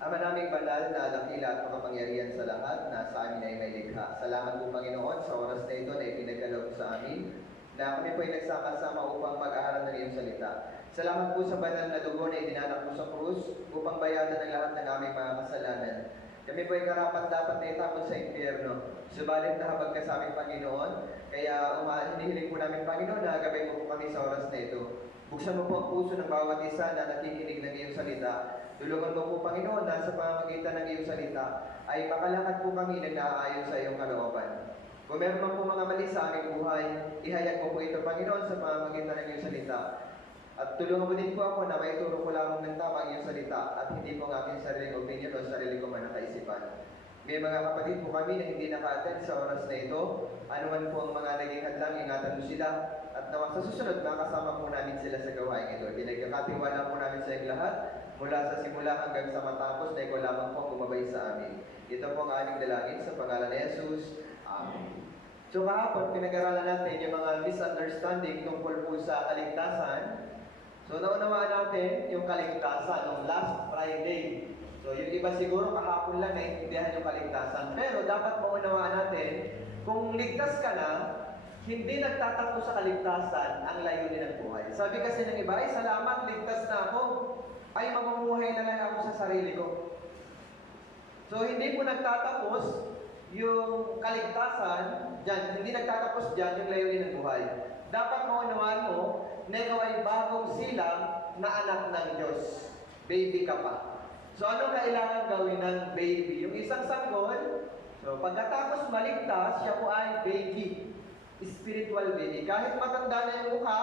Ama naming banal na dakila at makapangyarihan sa lahat na sa amin ay may likha. Salamat po Panginoon sa oras na ito na ipinagkaloob sa amin na kami po ay nagsama-sama upang mag-aaral ng iyong salita. Salamat po sa banal na dugo na idinanak mo sa krus upang bayaran ng lahat ng aming mga kasalanan. Kami po ay karapat dapat na itapon sa impyerno. Subalit nahabag ka sa aming Panginoon, kaya hinihiling po namin Panginoon na gabay mo po kami sa oras na ito. Buksan mo po ang puso ng bawat isa na nakikinig ng iyong salita. Tulungan mo po Panginoon na sa pamamagitan ng iyong salita ay makalakad po kami na naaayon sa iyong kalooban. Kung meron man po mga mali sa aming buhay, ihayag mo po ito Panginoon sa pamamagitan ng iyong salita. At tulungan mo din po ako na maituro ko lamang ng tama ang iyong salita at hindi po ang aking sariling opinion o sarili ko man nakaisipan. May mga kapatid po kami na hindi naka-attend sa oras na ito. Ano man po ang mga naging hadlang, ingatan mo sila. At nawa sa susunod, makasama po namin sila sa gawain ito. Pinagkakatiwala po namin sa iyong lahat, mula sa simula hanggang sa matapos na ikaw lamang po gumabay sa amin. Ito po ang aming dalangin sa pangalan ni Jesus. Amen. So kahapon, pinag-aralan natin yung mga misunderstanding tungkol po sa kaligtasan. So naunawaan natin yung kaligtasan noong last Friday. So yung iba siguro kahapon lang naiintindihan yung kaligtasan. Pero dapat maunawaan natin, kung ligtas ka na, hindi nagtatakbo sa kaligtasan ang layunin ng buhay. Sabi kasi ng iba, ay salamat, ligtas na ako. Ay mamumuhay na lang ako sa sarili ko. So hindi po nagtatapos yung kaligtasan, dyan, hindi nagtatapos dyan yung layunin ng buhay. Dapat maunawaan mo na ikaw ay bagong silang na anak ng Diyos. Baby ka pa. So ano kailangan gawin ng baby? Yung isang sanggol, so pagkatapos maligtas, siya po ay baby. Spiritual baby. Kahit matanda na yung mukha,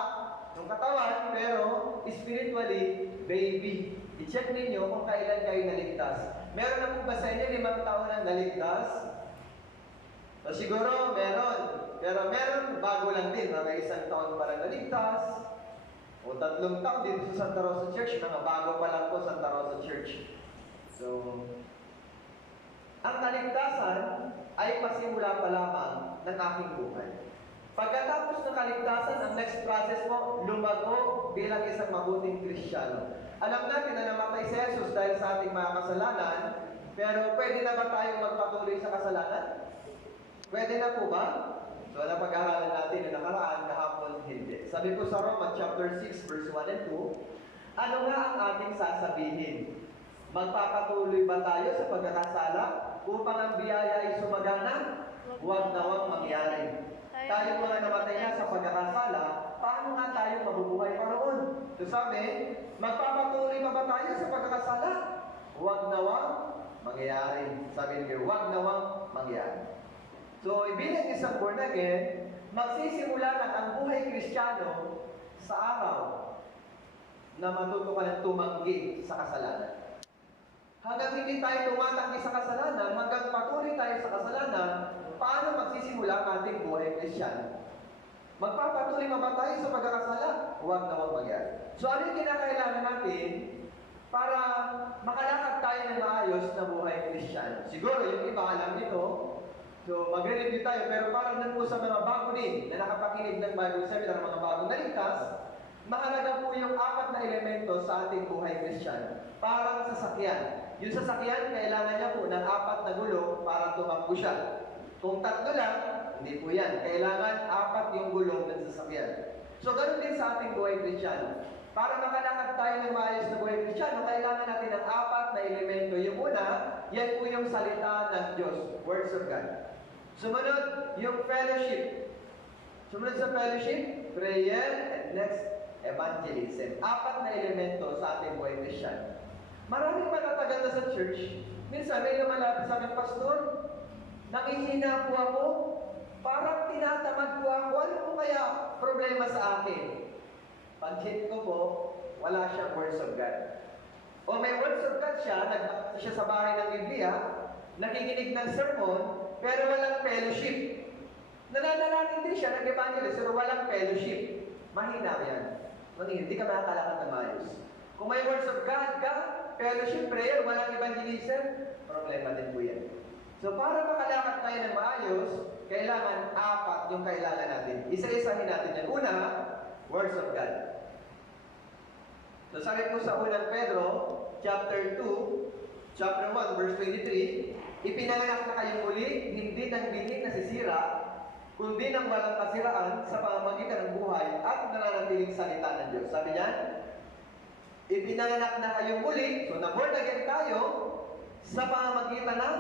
yung katawan, pero spiritually, baby. I-check ninyo kung kailan kayo naligtas. Meron na po ba sa inyo 5 taon na naligtas? So siguro meron. Pero meron bago lang din. Mga 1 taon pa lang naligtas. O 3 taon dito sa Santa Rosa Church. Mga bago pa lang po Santa Rosa Church. So, ang kaligtasan ay pasimula pa lamang ng aking buhay. Pagkatapos ng kaligtasan, ang next process mo, lumago bilang isang mabuting Kristiyano. Alam natin na namatay si Jesus dahil sa ating mga kasalanan, pero pwede na ba tayong magpatuloy sa kasalanan? Pwede na po ba? So, napag-aralan natin na nakaraan, kahapon hindi. Sabi po sa Roma chapter 6, verse 1 and 2, ano nga ang ating sasabihin? Magpapatuloy ba tayo sa pagkakasala upang ang biyaya ay sumagana? Huwag nawang mangyari. Tayo mga namatay na sa pagkakasala, paano nga tayo mabubuhay pa roon? So sabi, magpapatuloy ba tayo sa pagkakasala? Huwag nawang mangyari. Sabi niyo, huwag nawang mangyari. So, bilang isang born again, magsisimula na ang buhay Kristiyano sa araw na matuto ka ng tumanggi sa kasalanan. Hanggang hindi tayo tumatanggi sa kasalanan, hanggang patuloy tayo sa kasalanan, paano magsisimula ang ating buhay Kristiyano? Magpapatuloy ba tayo sa pagkakasala? Huwag na huwag mangyari. So ano yung kinakailangan natin para makalakad tayo ng maayos na buhay Kristiyano? Siguro yung iba alam nito, so magre-review tayo, pero parang nang po sa mga bago din na nakapakinig ng Bible Seminar, mga bagong naligtas, mahalaga po yung 4 na elemento sa ating buhay Kristiyano. Parang sasakyan. Yung sasakyan, kailangan niya po ng 4 na gulong para tumakbo siya. Kung 3 lang, hindi po yan. Kailangan 4 yung gulong ng sasakyan. So, ganun din sa ating buhay Kristiyano. Para makalakad tayo ng maayos na buhay Kristiyano, kailangan natin ng 4 na elemento. Yung una, yan po yung salita ng Diyos, words of God. Sumunod, yung fellowship. Sumunod sa fellowship, prayer, and next, evangelism. 4 na elemento sa ating buhay Kristiyano. Maraming matatagal na sa church. Minsan may lumalapit sa aking pastor, nakihina po ako, parang tinatamad po ako, ano po kaya problema sa akin? Pag-check ko po, wala siyang words of God. O may words of God siya, nagbasa siya sa bahay ng Biblia, nakikinig ng sermon, pero walang fellowship. Nananalangin din siya, nag-evangelist, pero walang fellowship. Mahina yan. Hindi ka makakalakad ng maayos. Kung may words of God ka, fellowship, prayer, walang evangelism, problema din po yan. So para makalakad tayo ng maayos, kailangan 4 yung kailangan natin. Isa-isahin natin yan. Una, words of God. So sabi po sa unang Pedro, chapter 2, chapter 1, verse 23, ipinanganak na kayong muli, hindi ng binhi na sisira, kundi ng walang kasiraan sa pamamagitan ng buhay at nananatiling salita ng Diyos. Sabi niya, ipinanganak na kayong muli, so na-born again tayo, sa pamamagitan ng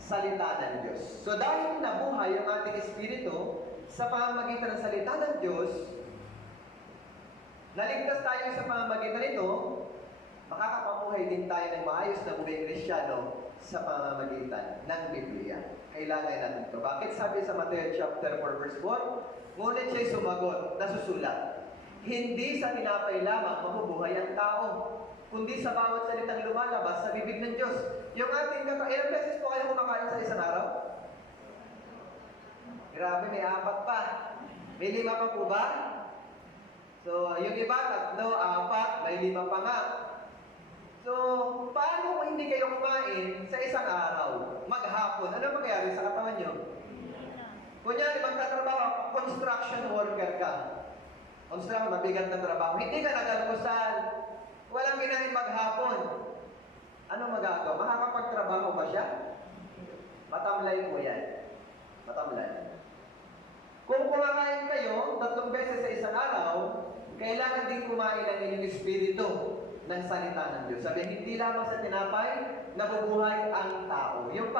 salita ng Diyos. So dahil nabuhay yung ating espiritu, sa pamamagitan ng salita ng Diyos, naligtas tayo sa pamamagitan nito, makakapamuhay din tayo ng maayos na buhay Kristyano sa pamamagitan ng Biblia. Kailangan natin ito. Bakit sabi sa Mateo chapter 4 verse 4? Ngunit siya'y sumagot, nasusulat, hindi sa tinapay lamang mabubuhay ang tao, kundi sa bawat salitang lumalabas sa bibig ng Diyos. Yung ating ilang beses po kayo kumakain sa isang araw? Grabe, may 4 pa. May 5 pa po ba? So, yung iba, 3, 4, may 5 pa nga. So, paano kung hindi kayo kumain sa isang araw, maghapon? Ano mangyayari sa katawan nyo? Kunyari, magtatrabaho, construction worker ka. Construction, mabigat na trabaho. Hindi ka nag-almusal. Walang kinain maghapon. Ano magagawa? Makakapagtrabaho ba siya? Matamlay po yan. Matamlay. Kung kumakain kayo 3 beses sa isang araw, kailangan din kumain ang inyong espiritu ng salita ng Diyos. Sabi, hindi lamang sa tinapay, nabubuhay ang tao. Yung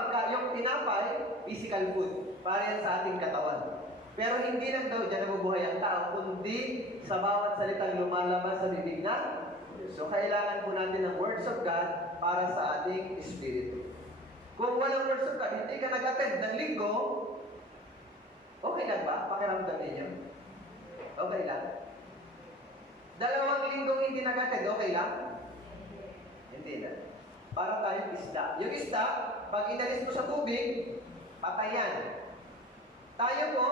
tinapay, physical food, para yan sa ating katawan. Pero hindi lang daw dyan nabubuhay ang tao, kundi sa bawat salitang lumalabas sa bibig na Diyos. So, kailangan po natin ng words of God para sa ating espiritu. Kung walang words of God, hindi ka nag-attend ng linggo, okay lang ba? Pakiramdam ninyo? Okay lang? 2 linggong hindi nag-attend, okay lang? Hindi na. Para tayong isda. Yung isda, pag inalis mo sa tubig, patayan. Tayo po,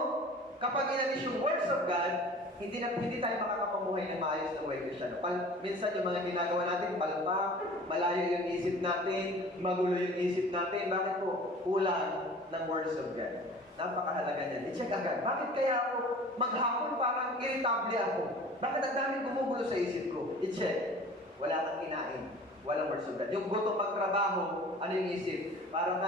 kapag inalis yung words of God, hindi tayo makakapamuhay ng maayos ng buhay Kristyano. Minsan yung mga ginagawa natin, palpak, malayo yung isip natin, magulo yung isip natin. Bakit po? Kulang ng words of God. Napakahalaga niyan. I-check agad. Bakit kaya ako maghapon parang irritable ako? Bakit ang daming gumugulo sa isip ko? I-check. Wala kang kinain. Walang words of God. Yung gutom magtrabaho, ano yung isip? Parang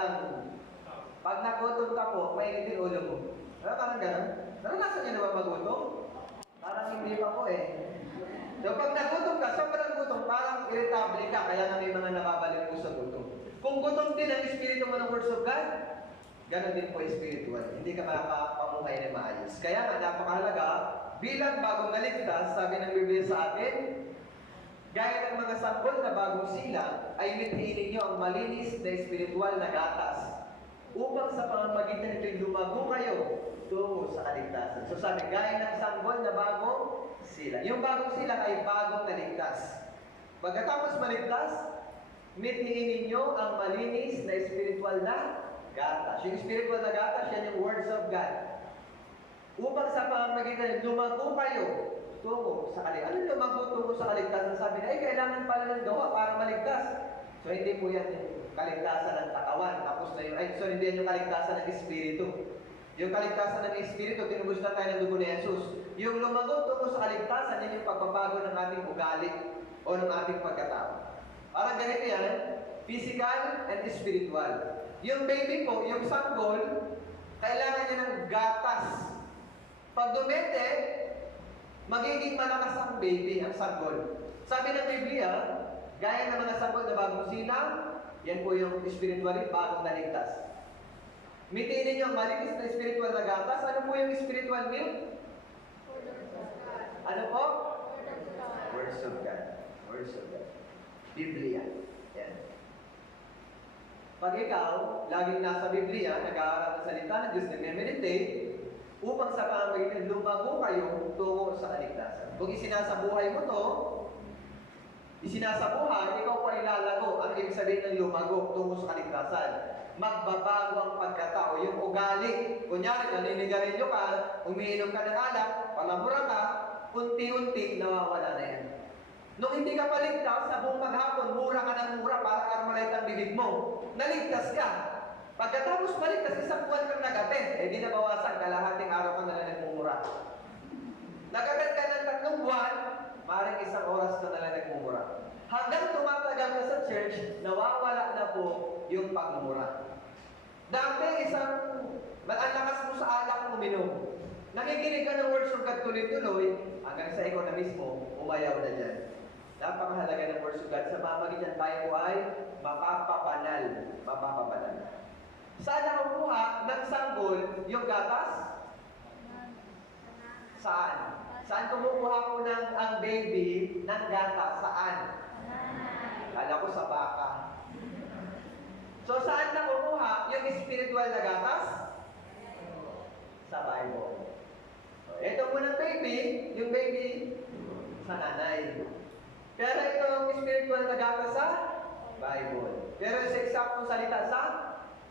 pag nagutom ka po, mainitin ulo mo. Parang gano'n. Naranasan niyo na ba magutom? Parang hindi pa po eh. So pag nagutom ka, sobrang gutom, parang irritable ka, kaya na may mga nakabalik po sa gutom. Kung gutom din ang espiritu mo ng words of God, ganon din po spiritual. Hindi ka makakapamuhay na maayos. Kaya nga, napakahalaga, bilang bagong naligtas, sabi ng Biblia sa atin, gaya ng mga sanggol na bagong silang, ay mithiin ninyo ang malinis na spiritual na gatas, upang sa pamamagitan nito'y lumago kayo tungo sa kaligtasan. So sabi, gaya ng sanggol na bagong silang. Yung bagong silang ay bagong naligtas. Pagkatapos maligtas, mithiin ninyo ang malinis na spiritual na gatas. Yung spiritual na gatas, yan yung words of God. Upang sa pamamagitan, lumago kayo tungo sa kaligtasan. Ano lumago tungo sa kaligtasan? Sabi na, kailangan pala ng gawa para maligtas. So, hindi po yan yung kaligtasan ng katawan. Tapos na yun. Hindi yan yung kaligtasan ng espiritu. Yung kaligtasan ng espiritu, tinubos na tayo ng dugo ni Jesus. Yung lumago tungo sa kaligtasan, yan yung pagbabago ng ating ugali o ng ating pagkatao. Parang ganito yan, physical and spiritual. Yung baby po, yung sanggol, kailangan niya ng gatas. Pag dumete, magiging malakas ang baby, ang sanggol. Sabi ng Biblia, gaya ng mga sanggol na bagong silang, yan po yung spiritually bagong naligtas. Mitiin ninyo ang malinis na spiritual na gatas. Ano po yung spiritual milk? Ano po? Words of God. Words of God. Biblia. Yan. Pag ikaw, laging nasa Biblia, nag-aaral ng salita ng Diyos, nag-meditate, upang sa pamamagitan lumago kayo tungo sa kaligtasan. Kung isinasabuhay mo to, isinasabuhay, ikaw pa ilalago. Ang ibig sabihin ng lumago tungo sa kaligtasan. Magbabago ang pagkatao. Yung ugali, kunyari, naninigarilyo ka, umiinom ka ng alak, palamura ka, unti-unti, nawawala na yan. Nung hindi ka paligtas, sa buong maghapon, mura ka ng mura para karmalite ang bibig mo. Naligtas ka. Pagkatapos maligtas, isang buwan kang nag-attend, di nabawasan, kalahating araw ka na nagmumura. Nag-attend ka ng 3 buwan, maaaring 1 oras ka na nagmumura. Hanggang tumatagal ka sa church, nawawala na po po yung pagmumura. Dati ang lakas mo sa alak uminom. Nakikinig ka ng words of God tuloy-tuloy, hanggang sa ikaw na mismo, umayaw na dyan. Napakahalaga ng words of God. Sa pamamagitan tayo ay mapapabanal. Mapapabanal. Saan nakukuha ng sanggol yung gatas? Saan? Saan kumukuha ko ng ang baby ng gatas? Saan? Kala ko sa baka. So saan nakukuha yung spiritual na gatas? Sa Bible. Ito munang baby, yung baby sa nanay. Pero itong spiritual na gatas sa Bible. Pero sa eksaktong salita sa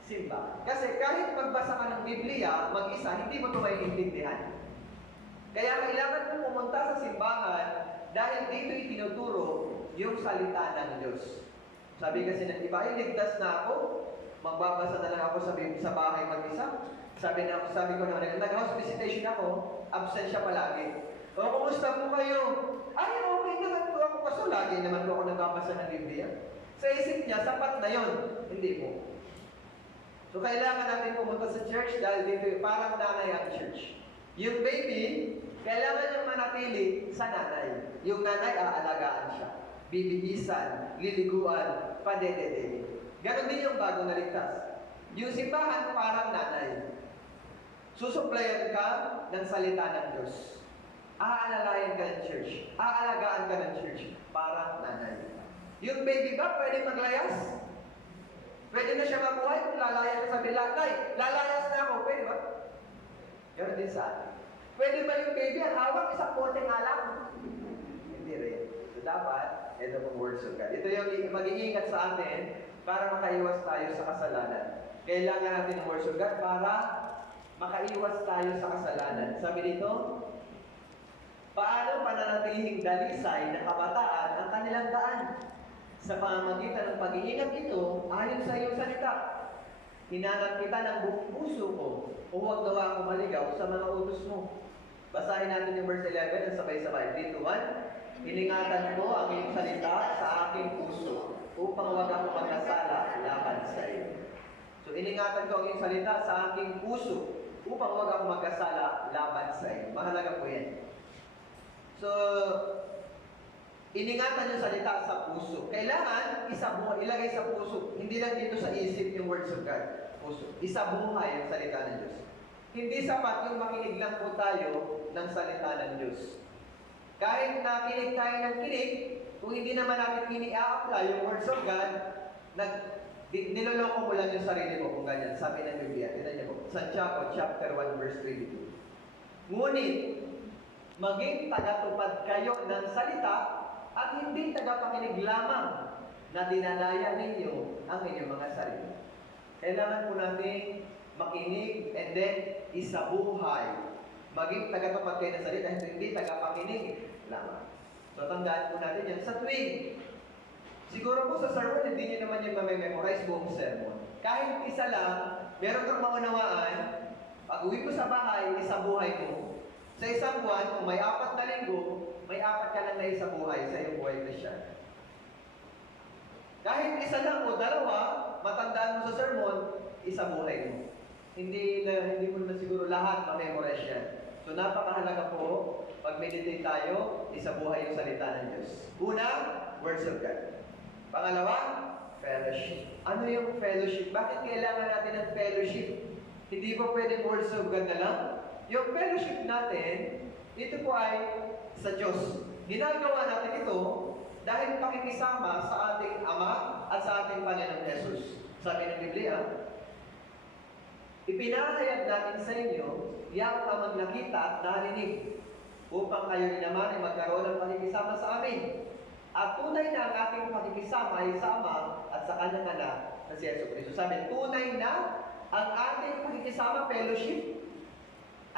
simba. Kasi kahit magbasa ka ng Biblia, mag-isa, hindi mo ito maiintindihan. Kaya kailangan mo pumunta sa simbahan dahil dito itinuturo yung salita ng Diyos. Sabi kasi ng iba, ligtas na ako, magbabasa na lang ako sa bahay mag-isa. Sabi ko naman, nag-house visitation ako, absent siya palagi. O, kumusta po kayo? Ay, okay naman po ako kasi lagi naman po ako nagbabasa ng Biblia. Sa isip niya, sapat na yon. Hindi po. So, kailangan natin pumunta sa church dahil dito parang nanay ang church. Yung baby, kailangan niyang manatili sa nanay. Yung nanay, aalagaan siya. Bibihisan, liliguan, padedede. Ganon din yung bagong naligtas. Yung simbahan, parang nanay. Susuplayan ka ng salita ng Diyos. Aalalayan ka ng church. Aalagaan ka ng church. Parang nanay. Yung baby ba, pwede maglayas? Pwede na siya mabuhay kung lalayan ka sa bilatay. Lalayas na ako, pwede ba? Ganon din sa atin. Pwede ba yung baby ang hawak isang poteng alak? Hindi rin. So dapat, ito pong words of God. Ito yung mag-iingat sa atin para makaiwas tayo sa kasalanan. Kailangan natin ng words of God para makaiwas tayo sa kasalanan. Sabi dito, paano pananatilihing dalisay ng kabataan ang kanilang daan? Sa pamamagitan ng pag-iingat ito, ayon sa iyong salita, hinanap kita ng buong puso ko, o huwag gawa akong maligaw sa mga utos mo. Basahin natin yung verse 11 at sabay-sabay. 3, 2, 1. Iningatan ko ang iyong salita sa aking puso, upang huwag akong magkasala laban sa iyo. So, iningatan ko ang iyong salita sa aking puso, upang huwag akong magkasala laban sa iyo. Mahalaga po yan. So, iningatan yung salita sa puso. Kailangan ilagay sa puso. Hindi lang dito sa isip yung words of God. Puso. Isabuhay ang salita ng Diyos. Hindi sapat yung makinig lang po tayo ng salita ng Diyos. Kahit nakinig tayo ng kinig, kung hindi naman natin ini-apply yung words of God, niloloko mo lang yung sarili mo kung ganyan. Sabi ng Biblia, tignan niyo po, Santiago chapter 1 verse 22. Ngunit, maging tagatupad kayo ng salita at hindi tagapakinig lamang na dinadaya ninyo ang inyong mga sarili. Kailangan po natin makinig and then isabuhay. Maging tagatupad kayo ng salita at hindi tagapakinig lamang. So tandaan po natin yan. Sa tuwing, siguro po sa sermon, hindi nyo naman yung mamememorize buong sermon. Kahit isa lang, meron kang maunawaan, pag uwi mo sa bahay, isabuhay mo. Sa isang buwan, kung may 4 na linggo, may 4 ka lang na isabuhay sa iyong buhay Christian. Kahit isa lang o 2, matandaan mo sa sermon, isabuhay mo. Hindi mo na siguro lahat ma-memorize yan. So napakahalaga po, pag meditate tayo, isabuhay yung salita ng Diyos. Una, words of God. Pangalawa, fellowship. Ano yung fellowship? Bakit kailangan natin ng fellowship? Hindi ba pwedeng words of God na lang? Yung fellowship natin, ito po ay sa Diyos. Ginagawa natin ito dahil pakikisama sa ating Ama at sa ating Panginoong Jesus. Sabi ng Biblia, ipinahayag natin sa inyo yang amang nakita at narinig upang kayo naman ay magkaroon ng pakikisama sa amin. At tunay na ang ating pakikisama ay sa Ama at sa Kanyang Anak na si Yesu Cristo. Sabi, tunay na ang ating pakikisama, fellowship,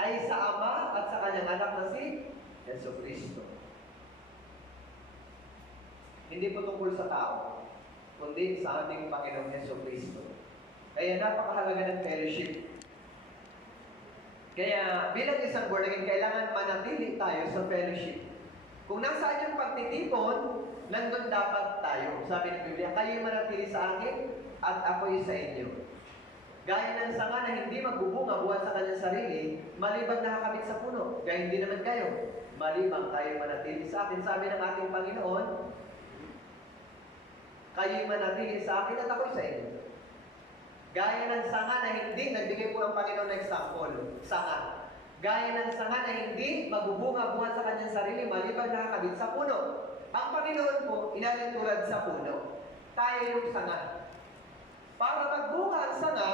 ay sa Ama at sa Kanyang Anak na si Yesu Cristo. Hindi po tungkol sa tao, kundi sa ating Panginoong Yesu Cristo. Kaya napakahalaga ng fellowship. Kaya bilang isang born again, kailangan manatili tayo sa fellowship. Kung nasaan yung pagtitipon, nandun dapat tayo. Sabi ng Biblia, kayo'y manatili sa akin at ako'y sa inyo. Gaya ng sanga na hindi magbubunga buwan sa kanyang sarili, malibang nakakabit sa puno. Gaya hindi naman kayo, malibang kayo manatili sa akin. Sabi ng ating Panginoon, kayo'y manatili sa akin at ako'y sa inyo. Gaya ng sanga na hindi, nagbigay po ang Panginoon ng example, sanga. Gaya ng sanga na hindi magbubunga buwan sa kanyang sarili, malibang nakakabit sa puno. Ang Panginoon po, inalin tulad sa puno. Tayo yung sanga. Para magbunga ang sanga,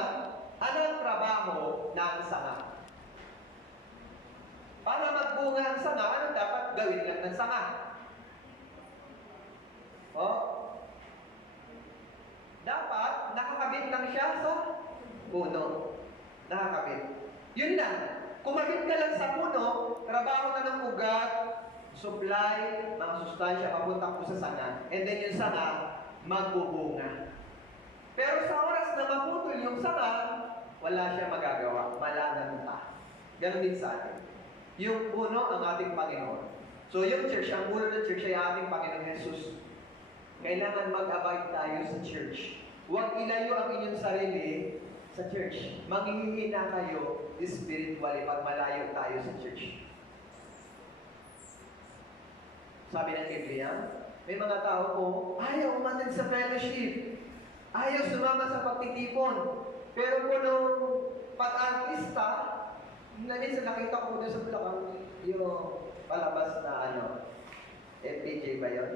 ano ang trabaho ng sanga? Para magbunga ang sanga, ano dapat gawin lang ng sanga? Dapat nakakabit lang siya sa puno. Nakakabit. Yun lang. Kumabit ka lang sa puno, trabaho na ng ugat, supply, mga sustansya, papunta po sa sanga. And then yung sanga, magbubunga. Pero sa oras na maputol yung sanga, wala siya magagawa. Malalanta. Ganon din sa atin. Yung puno ang ating Panginoon. So yung church, ang ulo ng church ay ating Panginoon Jesus. Kailangan mag-abide tayo sa church. Huwag ilayo ang inyong sarili sa church. Manghihina kayo spiritually pag malayo tayo sa church. Sabi ng Biblia, may mga tao po, ayaw umattend sa fellowship. Ayaw sumama sa pagtitipon. Pero po nung pag-artista, na minsan nakita ko doon sa Bulacan, yung palabas na FPJ ba yun?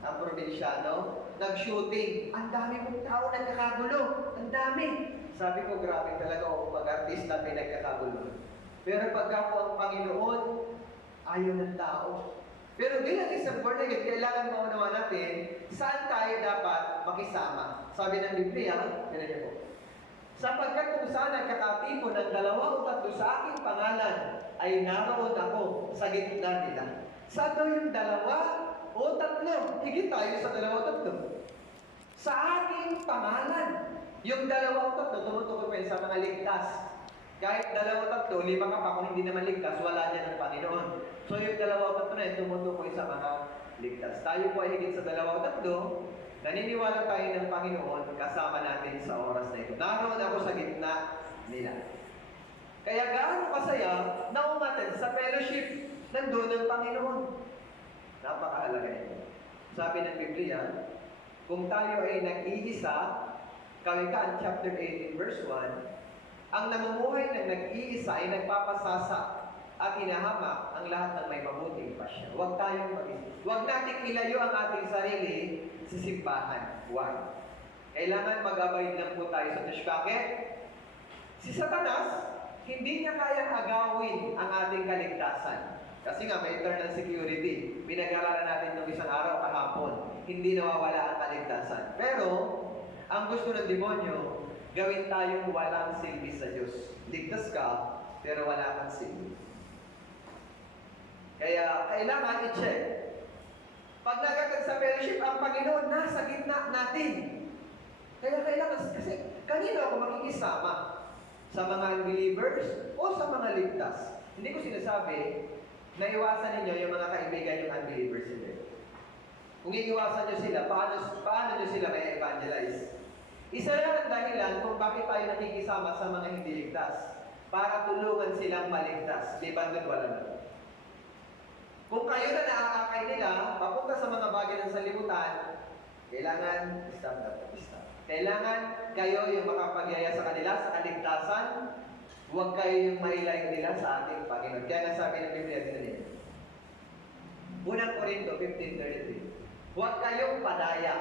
Ang probinsyano, nag-shooting. Ang dami mong tao nagkakagulo. Ang dami. Sabi ko, grabe talaga o pag-artista may nagkakagulo. Pero pagka po ang Panginoon, ayaw ng tao. Pero bilang isang born again, kailangan maunawa natin saan tayo dapat makisama. Sabi ng Biblia, ganun po. Sapagkat kung saan nagkakatipon ng 2 o 3 sa aking pangalan, ay naroon ako sa gitna nila. Saan daw yung 2 o 3? Higit tayo sa 2 o 3. Sa aking pangalan. Yung 2 o 3, tumutukoy pa yun sa mga ligtas. Kahit 2 o 3, 5 ka pa, kung hindi naman ligtas, wala niya ng Panginoon. So yung 2 o 3 na yun, tumutukoy sa mga ligtas. Tayo po ay higit sa 2 o 3, naniniwala tayo ng Panginoon, kasama natin sa oras na ito. Naroon ako sa gitna nila. Kaya gaano kasaya na umattend sa fellowship, nandun ang Panginoon. Napakahalaga ito. Sabi ng Biblia, kung tayo ay nag-iisa, Kawikaan chapter 18 verse 1, ang namumuhay ng nag-iisa ay nagpapasasa at hinahamak ang lahat ng may mabuting pasya. Huwag tayong mag-isip. Huwag nating ilayo ang ating sarili sa simbahan. Huwag. Kailangan mag-abide lang po tayo sa Diyos. Bakit? Si Satanas, hindi niya kayang agawin ang ating kaligtasan. Kasi nga, may internal security. Pinag-aralan natin nung isang araw kahapon. Hindi nawawala ang kaligtasan. Pero, ang gusto ng demonyo, gawin tayong walang silbi sa Diyos. Ligtas ka, pero wala kang silbi. Kaya, kailangan i-check. Pag nagatag sa fellowship, ang Panginoon nasa gitna natin. Kaya kailangan, kasi kanino ako makikisama? Sa mga unbelievers o sa mga ligtas? Hindi ko sinasabi na iwasan ninyo yung mga kaibigan yung unbelievers sila. Kung iiwasan nyo sila, paano nyo sila may evangelize? Isa lang ang dahilan kung bakit tayo nakikisama sa mga hindi ligtas. Para tulungan silang maligtas. Di ba doon wala na? Kung kayo na naakakay nila, papunta sa mga bagay ng salimutan, kailangan, stop. Kailangan kayo yung makapagyaya sa kanila, sa kaligtasan. Huwag kayo yung mailayo nila sa ating Panginoon. Kaya nasabi ng Biblia din. Unang Korinto 15:33. Huwag kayong padaya.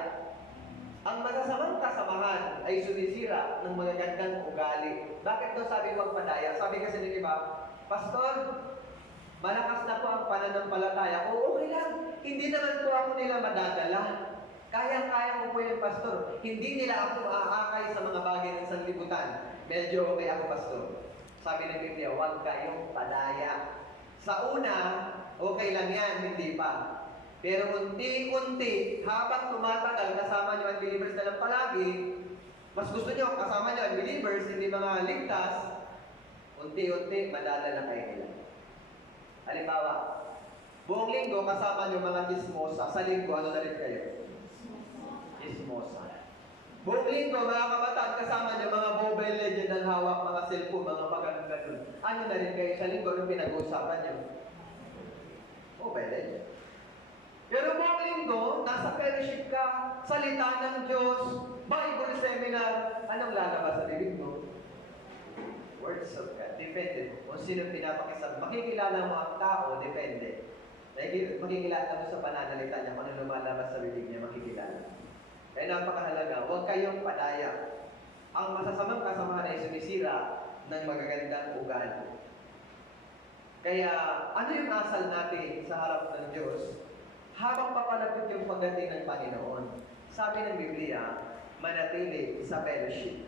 Ang masasamang kasamahan ay sumisira ng magagandang ugali. Bakit daw sabi huwag padaya? Sabi kasi ng iba, Pastor, malakas na po ang pananampalataya ko. Okay lang, hindi naman po ako nila madadala. Kaya-kaya ko po yung pastor. Hindi nila ako aakay sa mga bagay ng sanlibutan. Medyo okay ako, pastor. Sabi ng Biblia, huwag kayong padaya. Sa una, okay lang yan, hindi pa. Pero unti-unti, habang tumatagal, kasama nyo ang believers na lang palagi, mas gusto nyo, kasama nyo ang believers, hindi mga ligtas, unti-unti, madadala kayo nila. Halimbawa, Buong linggo kasama nyo mga chismosa. Sa linggo, ano na rin kayo? Chismosa. Buong linggo, mga kabataan, kasama nyo mga Mobile Legend ang hawak, mga cellphone, mga pagkakagano'n. Ano na rin kayo sa linggo, yung pinag-uusapan nyo? Mobile Legend. Pero buong linggo, nasa fellowship ka, salita ng Diyos, Bible seminar, anong lalabas sa bibig mo? Words of God. Depende kung sino pinapakisama. Makikilala mo ang tao, depende. Makikilala mo sa pananalita niya, kung ano lumalabas sa bibig niya, makikilala. Kaya napakahalaga, huwag kayong padaya. Ang masasamang kasamahan ay sumisira ng magagandang ugali. Kaya, ano yung asal natin sa harap ng Diyos? Habang papalapit yung pagdating ng Panginoon. Sabi ng Biblia, manatili sa fellowship.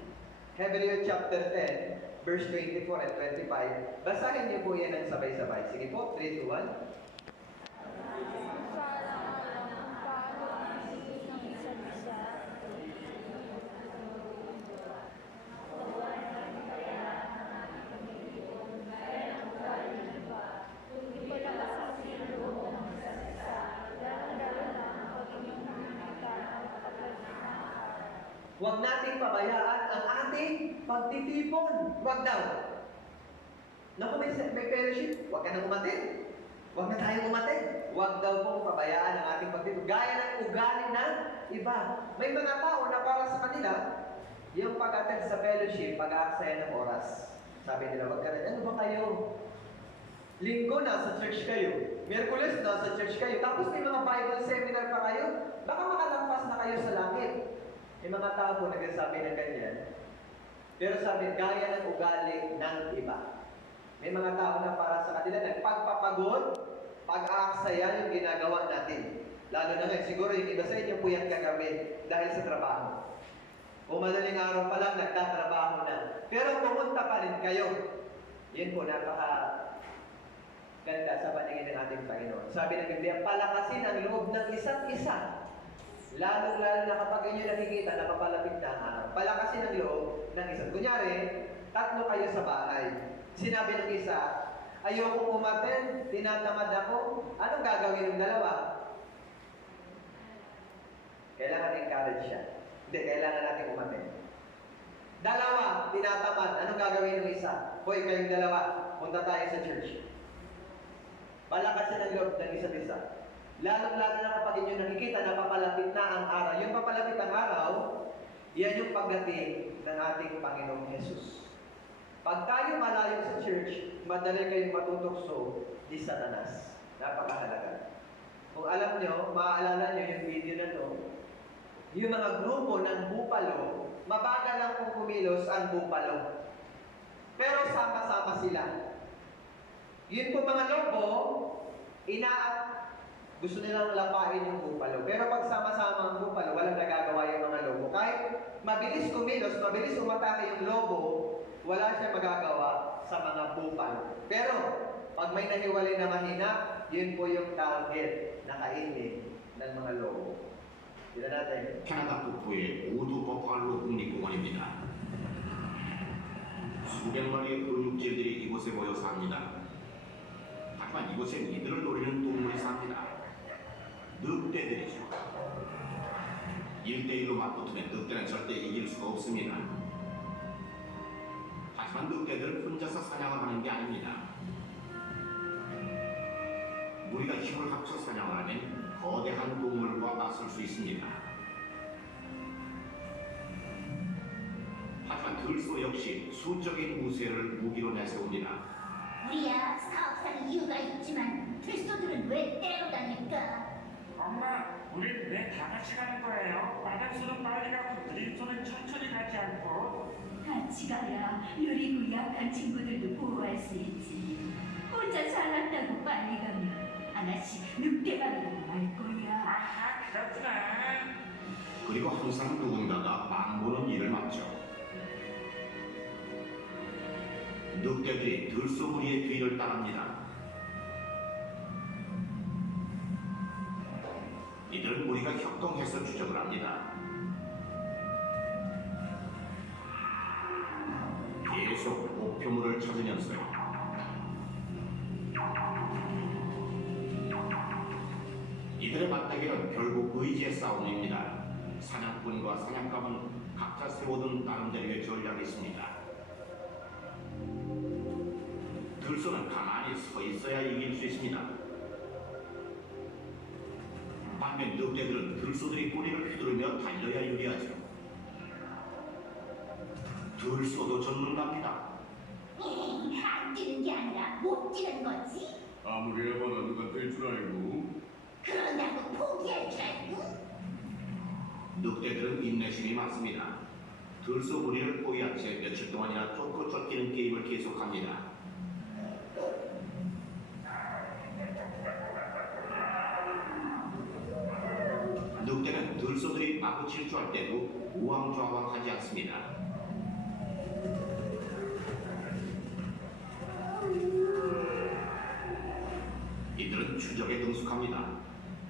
Hebrews chapter 10, verse 24 and 25. Basahin niyo po yan ng sabay-sabay. Sige po, 3, 2, 1. Huwag nating pabayaan ang ating pagtitipon. Huwag daw. Naku, may fellowship. Huwag ka nang umatid. Huwag na tayong umatid. Huwag daw pong pabayaan ang ating pagtitipon. Gaya ng ugali ng iba. May mga tao na para sa kanila, yung pag-attend sa fellowship, pag-aaksaya ng oras. Sabi nila, huwag ka na, ano ba kayo? Linggo, nasa church kayo. Miyerkules, nasa church kayo. Tapos may mga Bible seminar pa kayo. Baka makalampas na kayo sa langit. May mga tao po nagsasabi ng ganyan. Pero sabi, gaya ng ugali ng iba. May mga tao na para sa kanila, nagpagpapagod, pag-aaksaya yung ginagawa natin. Lalo na ngayon, siguro yung iba sa inyo po yan kagabi dahil sa trabaho. O madaling araw pa lang, nagtatrabaho na. Pero pumunta pa rin kayo. Yun po, ganda sa paningin ng ating Panginoon. Sabi ng Biblia, palakasin ang loob ng isa't isa. Lalong-lalo na kapag inyo nakikita, napapalapit na ang araw. Palakasin ang loob ng isa. Kunyari, 3 kayo sa bahay. Sinabi ng isa, ayoko umaten, tinatamad ako. Anong gagawin ng dalawa? Kailangan encourage siya. Hindi, kailangan natin umaten. Dalawa, tinatamad. Anong gagawin ng isa? Hoy, kayong dalawa, punta tayo sa church. Palakasin ang loob ng isa't isa. Lalong-lalo na kapag inyo nakikita na papalapit na ang araw. Yung papalapit ang araw, yan yung pagdating ng ating Panginoong Jesus. Pag tayo malayo sa church, madali kayong matutokso ni Satanas. Napakahalaga. Kung alam nyo, maaalala nyo yung video na to, yung mga grupo ng bupalo, mabagal lang kung kumilos ang bupalo. Pero sama-sama sila. Yun po mga lobo, gusto nilang lapain yung bupalo. Pero pag sama-sama ang bupalo, walang nagagawa yung mga lobo. Kahit mabilis kumilos, mabilis umatake yung lobo, wala siya magagawa sa mga bupalo. Pero, pag may nahiwalay na mahina, yun po yung target na kainin ng mga lobo. Dito natin. 캐나다 북부의 오두 버팔로 국립공원입니다. 수백 마리의 근육질들이 이곳에 모여 삽니다. 하지만 이곳엔 이들을 노리는 동물이 삽니다. 늑대들이죠. 1대1로 맞붙으면 늑대는 절대 이길 수가 없습니다. 하지만 늑대들은 혼자서 사냥을 하는 게 아닙니다. 우리가 힘을 합쳐 사냥을 하면 거대한 동물과 맞설 수 있습니다. 하지만 들소 역시 수적인 우세를 무기로 내세웁니다. 우리야 사업사는 이유가 있지만 들소들은 왜 때로 다닐까? 엄마, 우린 왜 다 같이 가는 거예요? 마당소는 빨리 가고 느림소는 천천히 가지 않고. 같이 가야 느리고 약한 친구들도 보호할 수 있지. 혼자 살았다고 빨리 가면 하나씩 늑대가리로 말 거야. 아하, 그렇구나. 그리고 항상 누군가가 망보는 일을 맡죠. 늑대들이 들소 무리의 뒤를 따릅니다. 이들은 무리가 협동해서 추적을 합니다. 계속 목표물을 찾으면서요. 이건 결국 의지의 싸움입니다. 사냥꾼과 사냥감은 각자 세워둔 나름대로의 전략이 있습니다. 들소는 가만히 서 있어야 이길 수 있습니다. 반면 늑대들은 들소들이 꼬리를 휘두르며 달려야 유리하죠. 들소도 전문가입니다. 안 뛰는 게 아니라 못 뛰는 거지. 아무리 해봐라 누가 될 줄 알고. 그러냐고 포기할 줄 알고. 늑대들은 인내심이 많습니다. 들소 무리를 포위한 채 며칠 동안이나 쫓고 쫓기는 게임을 계속합니다. 늑대는 들소들이 마구 질주할 때도 우왕좌왕하지 않습니다. 이들은 추적에 능숙합니다.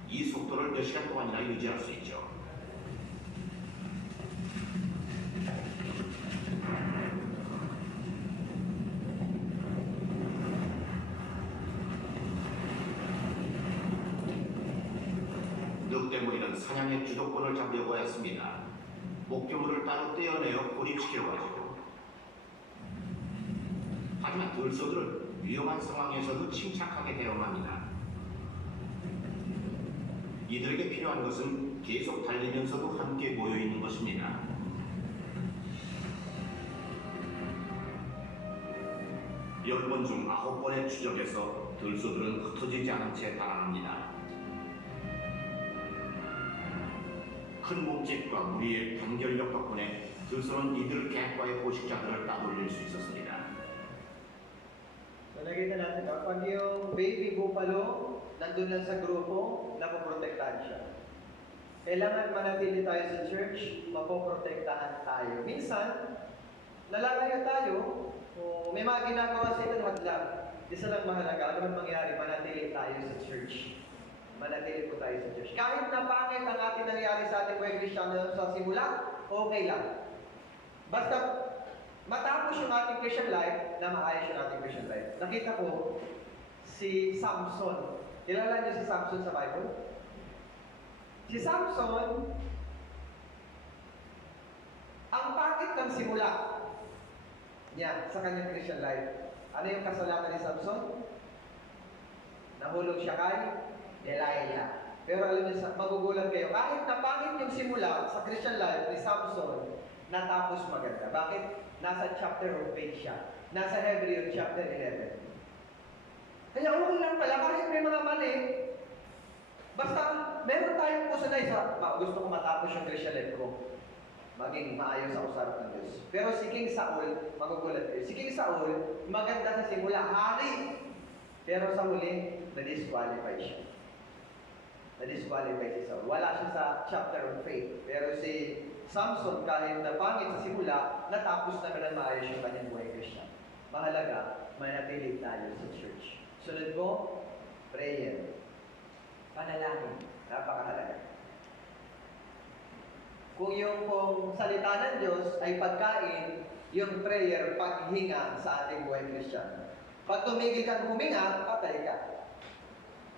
이 속도를 몇 시간 동안이나 유지할 수 있죠. 늑대무리는 사냥의 주도권을 잡려고 했습니다. 목표물을 따로 떼어내어 고립시켜가지고. 하지만 들소들은 위험한 상황에서도 침착하게 대응합니다. 이들에게 필요한 것은 계속 달리면서도 함께 모여있는 것입니다. 열 번 중 9번의 추적에서 들소들은 흩어지지 않은 채 달아납니다. 큰 몸집과 무리의 단결력 덕분에 들소는 이들 객과의 포식자들을 따돌릴 수 있었습니다. So nakita natin, pag yung baby buffalo nandun lang sa grupo, napoprotektahan siya. Kailangan manatili tayo sa church, mapoprotektahan tayo. Minsan, nalalayo tayo, o may mga ginagawa sa ito hadlang. Isa lang mahalaga, ano man mangyari, manatili tayo sa church. Manatili po tayo sa church. Kahit na pangit ang ating nangyari sa ating buhay Kristiyano sa simula, okay lang. Basta matapos yung ating Christian life, na maayos yung ating Christian life. Nakita ko si Samson. Kilala niyo si Samson sa Bible? Si Samson, ang pangit ng simula niya sa kanyang Christian life. Ano yung kasalanan ni Samson? Nahulog siya kay Delilah. Pero alam niyo, magugulat kayo, kahit na pangit yung simula sa Christian life ni Samson, natapos maganda. Bakit? Nasa chapter of faith siya. Nasa Hebrew chapter 11. Kaya okay lang pala, kahit may mga mali, basta meron tayong puso na isa, gusto ko matapos yung Christian life ko. Maging maayos ako sa harap ng Diyos. Pero si King Saul, magugulat kayo, si King Saul, maganda sa simula, hari. Pero sa huli, na-disqualify siya. Na-disqualify si Saul. Wala siya sa chapter of faith. Pero si Samson, kahit na pangit sa simula, natapos naman ang maayos yung kanyang buhay Christian. Mahalaga, manatili tayo sa church. Sunod ko, prayer. Panalangin. Napakahalaga. Kung yung salita ng Diyos ay pagkain, yung prayer, paghinga sa ating buhay Christian. Pag tumigil kang huminga, patay ka.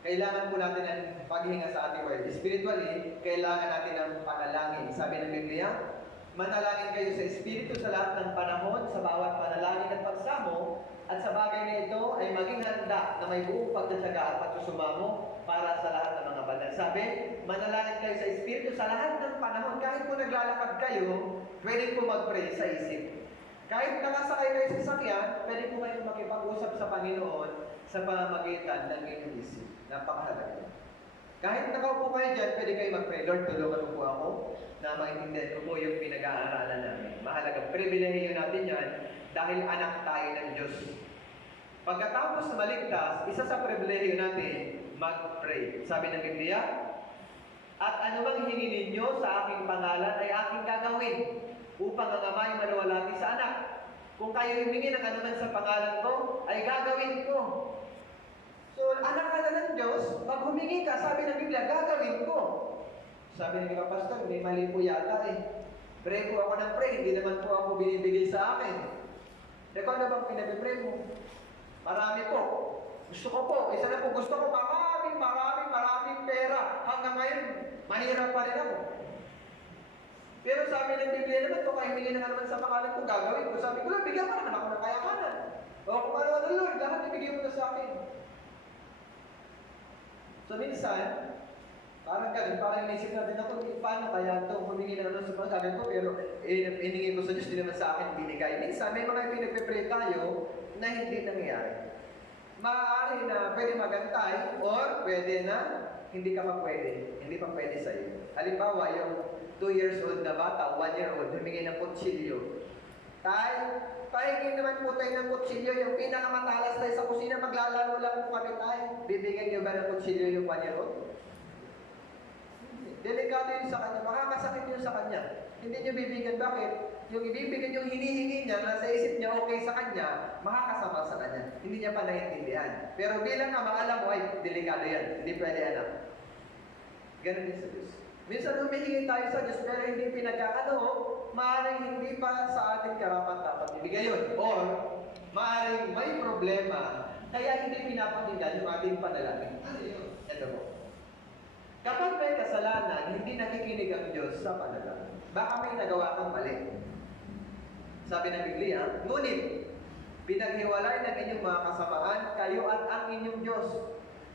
Kailangan po natin ang paghinga sa ating buhay. Spiritually, kailangan natin ang panalangin. Sabi ng Biblia, manalangin kayo sa Espiritu sa lahat ng panahon, sa bawat panalangin at pagsamo, at sa bagay na ito ay maging handa na may buong pagtatsaga at pagsusumamo para sa lahat ng mga banal. Sabi, manalangin kayo sa Espiritu sa lahat ng panahon. Kahit po naglalakad kayo, pwede po mag-pray sa isip. Kahit nakasakay kayo sa sasakyan, pwede po kayong makipag-usap sa Panginoon sa pamamagitan ng inyong isip. Napakahalaga. Kahit nakaupo kayo dyan, pwede kayo mag-pray. Lord, tulungan mo po ako na maintindihan ko po yung pinag-aaralan namin. Mahalaga. Pribilehiyo natin yan dahil anak tayo ng Diyos. Pagkatapos na maligtas, isa sa pribilehiyo natin, mag-pray. Sabi ng Biblia, at anumang hingin ninyo sa aking pangalan ay aking gagawin upang ang amay maluwalhati sa anak. Kung kayo humingi ng anuman sa pangalan ko, ay gagawin ko. So, anak ka na ng Diyos, pag humingi ka, sabi ng Biblia, gagawin ko. Sabi ng iba, Pastor, may mali po yata eh. Pray po ako ng pray, hindi naman po ako binibigay sa akin. Ikaw na bang pinabipray mo? Marami po. Gusto ko po, isa na po, gusto ko maraming pera. Hanggang ngayon, mahirap pa rin ako. Pero sabi ng Biblia naman, kung kayo na naman sa pangalan ko, gagawin ko. Sabi ko lang, bigyan mo naman ako ng kayakanan. O kung ano, Lord, lahat ibigay mo na sa akin. So minsan, parang ganun, parang inisip natin ako, paano kaya ito, humingi na naman sa pangalan ko, pero iningi ko sa Diyos, di naman sa akin binigay. Minsan, may mga pinagpipray tayo na hindi nangyayari. Maaari na pwede magantay, or pwede na hindi ka pa pwede, hindi pa pwede sa'yo. Halimbawa, yung 2 years old na bata, 1 year old, humingi ng kutsilyo. Pahingin naman po tayo ng kutsilyo, yung pinakamatalas tayo sa kusina, maglalaro lang po kami tayo. Bibigyan niyo ba ng kutsilyo yung 1 year old? Delikado yun sa kanya, makakasakit yun sa kanya. Hindi niyo bibigyan, bakit? Yung ibibigyan yung hinihingi niya, nasa isip niya okay sa kanya, makakasama sa kanya. Hindi niya pa naiintindihan. Pero bilang ama, alam mo, ay, delikado yan. Hindi pwede anak. Ganun din sa Diyos. Minsan humihingi tayo sa Diyos, pero hindi pinagkakano, maaaring hindi pa sa ating karapat dapat ibigay yun. Or, maaaring may problema, kaya hindi pinapakinggan yung ating panalangin. Ano yun? Ito po. Kapag may kasalanan, hindi nakikinig ang Diyos sa panalangin. Baka may nagawa kang mali. Sabi ng Biblia, ngunit, pinaghiwalay ng inyong mga kasamaan, kayo at ang inyong Diyos.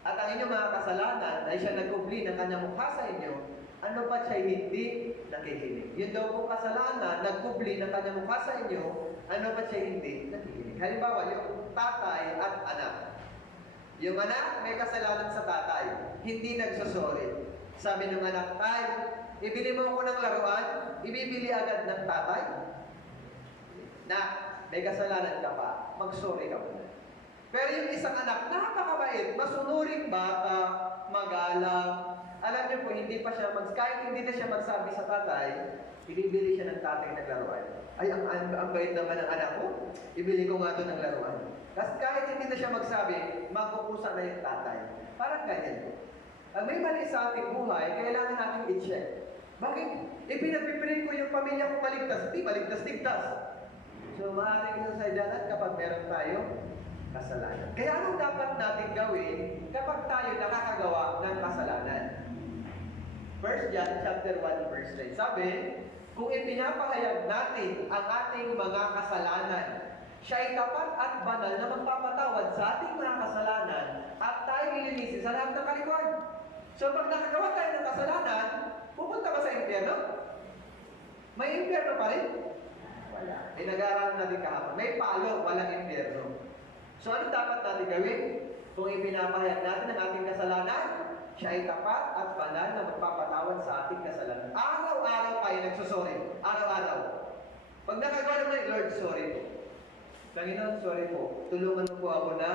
At ang inyong mga kasalanan ay siya nagkubli ng kanyang mukha sa inyo, ano pa siya hindi nakikinig? Yun daw po kasalanan, nagkubli ng kanyang mukha sa inyo, ano pa siya hindi nakikinig? Halimbawa, yung tatay at anak. Yung anak, may kasalanan sa tatay. Hindi nagsasorry. Sabi ng anak, tay, ibili mo ako ng laruan, ibibili agad ng tatay. Na, may kasalanan ka pa, mag-sorry ka muna. Pero yung isang anak, napakabait, masunuring bata, magalang. Alam niyo po, hindi pa siya kahit hindi na siya magsabi sa tatay, ibibili siya ng tatay ng laruan. Ay, ang bait naman ng anak ko, ibili ko nga ito ng laruan. Kasi kahit hindi na siya magsabi, magpupusa na yung tatay. Parang ganyan po. Pag may mali sa ating buhay, kailangan natin i-check. Bakit? Pinagpipilit ko yung pamilya ko maligtas. Hindi, maligtas-ligtas. So, maaaring sa dalat kapag meron tayo kasalanan. Kaya anong dapat natin gawin kapag tayo nakakagawa ng kasalanan? 1 John chapter 1 verse 9. Sabi, kung ipinapahayag natin ang ating mga kasalanan, siya ay tapat at banal na magpapatawad sa ating mga kasalanan at tayo ililisi sa lahat ng kalikuan. So pag nakagawa tayo ng kasalanan, pupunta ba sa impyerno? May impyerno pa rin? Wala. Nag-aaralan natin kahapon. May palo, walang impyerno. So ano dapat natin gawin? Kung ipinapahayag natin ang ating kasalanan, siya ay tapat at banal na magpapatawad sa ating kasalanan. Araw-araw tayo nagsusorry. Araw-araw. Pag nakagawa naman, Lord, sorry po. Panginoon, sorry po. Tulungan mo po ako na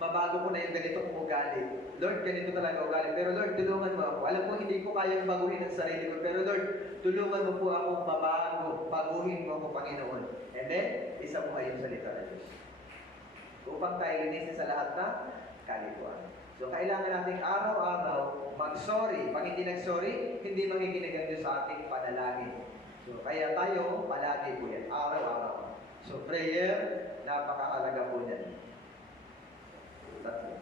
mabago ko na yung ganito kong ugali. Lord, ganito talaga ugali. Pero Lord, tulungan mo ako. Alam ko, hindi ko kayang baguhin ang sarili ko. Pero Lord, tulungan mo po akong mabago. Baguhin mo ako, Panginoon. And then, isa mo yung salita ng Diyos. Upang tayo linisin sa lahat na kalikuan. So, kailangan natin araw-araw mag-sorry. Pag hindi nag-sorry, hindi makikinig ang Diyos sa ating panalangin. So, kaya tayo, palagi po yan. Araw-araw. So, prayer, napakahalaga po yan. Tatlo.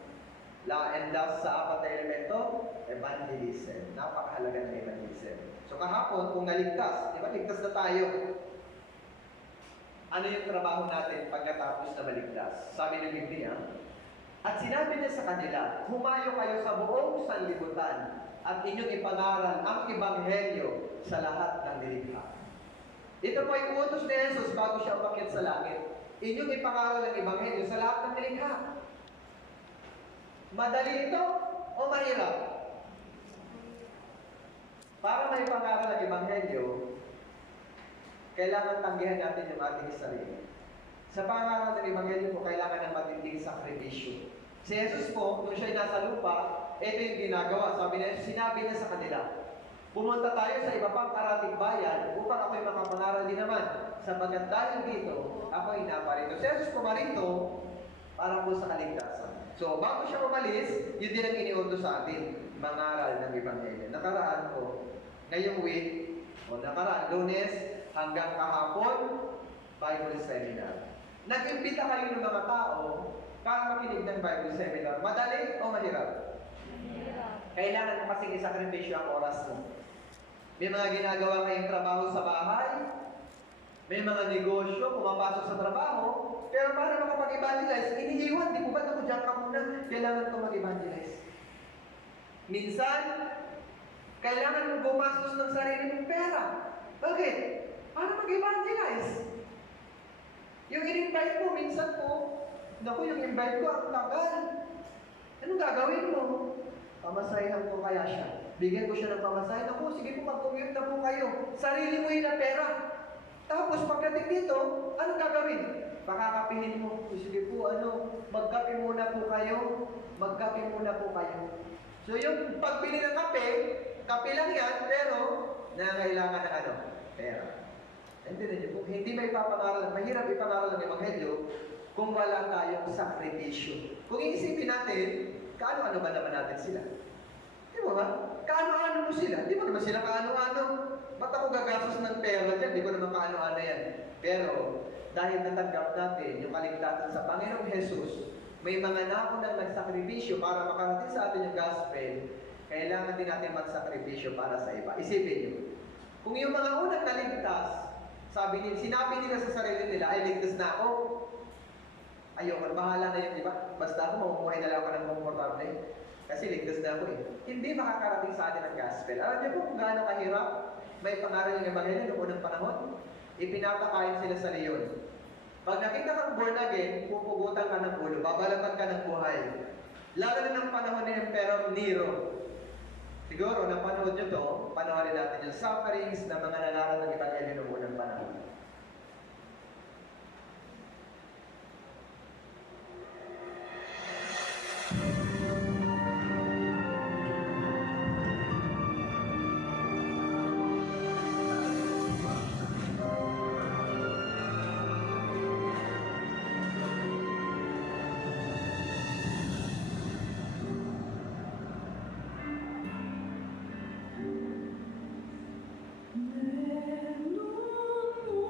And thus, sa apat na elemento, evangelism. Napakahalaga ng evangelism. So, kahapon, kung naligtas, di ba, ligtas na tayo. Ano yung trabaho natin pagkatapos na maligtas? Sabi ng Biblia, at sinabi niya sa kanila, humayo kayo sa buong sanlibutan at inyong ipangaral ang ebanghelyo sa lahat ng nilikha. Ito po ay utos ni Jesus bago siya umakyat sa langit. Inyong ipangaral ang ebanghelyo sa lahat ng nilikha. Madali ito o mahirap? Para may pangaral ang ebanghelyo, kailangan tanggihan natin yung ating sarili. Sa pangaral ng ebanghelyo po, kailangan ng matinding sakripisyo. Si Jesus po, nung siya'y nasa lupa, ito yung ginagawa. Sabi niya, sinabi niya sa kanila, pumunta tayo sa iba pang karating bayan upang ako'y makapangaral din naman. Sapagkat dahil dito, ako'y naparito. Si Jesus pumarito para po sa kaligtasan. So, bago siya umalis, yun din ang iniutos sa atin, mangaral ng ebanghelyo. Nakaraan po, ngayong week, o nakaraan, Lunes hanggang kahapon, Bible seminar. Nag-imbita kayo ng mga tao Para makinig ng Bible seminar, madali o mahirap? Kailangan mo kasing isakripisyo ang oras mo. May mga ginagawa kayong trabaho sa bahay, may mga negosyo, pumapasok sa trabaho, pero para makapag-evangelize, iniiwan, di po ba naku, diyan ka muna, kailangan ito mag-evangelize. Minsan, kailangan mong gumastos ng sarili mong pera. Bakit? Para mag-evangelize. Yung in-invite mo, minsan po, naku, yung invite ko, ang tagal. Anong gagawin mo? Pamasahihan ko kaya siya. Bigyan ko siya ng pamasahe. Naku, sige po, mag-commute na po kayo. Sarili mo yun na pera. Tapos, pagdating dito, anong gagawin? Pakakapihin mo. Sige po, magkape muna po kayo. Magkape muna po kayo. So, yung pagbili ng kape lang yan, pero nangangailangan ng pera. Hindi po, hindi may papangaral, mahirap ipangaral ng Ebanghelyo kung wala tayong sakripisyo. Kung iisipin natin, kaano-ano ba naman natin sila? Di mo ba? Kaano-ano mo sila? Di mo naman sila kaano-ano. Ba't ako gagastos ng pera dyan? Di ko naman kaano-ano yan. Pero, dahil natanggap natin yung kaligtasan sa Panginoong Jesus, may mga naunang nagsakripisyo para makarating sa atin yung gospel, kailangan din natin magsakripisyo para sa iba. Isipin nyo, kung yung mga unang naligtas, sinabi nila sa sarili nila, ay ligtas na ako. Ayoko, bahala na yun, di ba? Basta ako, mamumuhay na lang ako ng komportable. Kasi ligtas na ako eh. Hindi makakarating sa atin ang gospel. Alam niyo po kung gaano kahirap? May pangaral ng Ebanghelyo noong unang panahon. Ipinapakain sila sa leon. Pag nakita kang born again, pupugutan ka ng ulo, babalatan ka ng buhay. Lalo na ng panahon ni Emperor Nero. Siguro, napanood nyo to, panoorin natin yung sufferings ng mga nangaral ng Ebanghelyo noong unang panahon. 내 눈물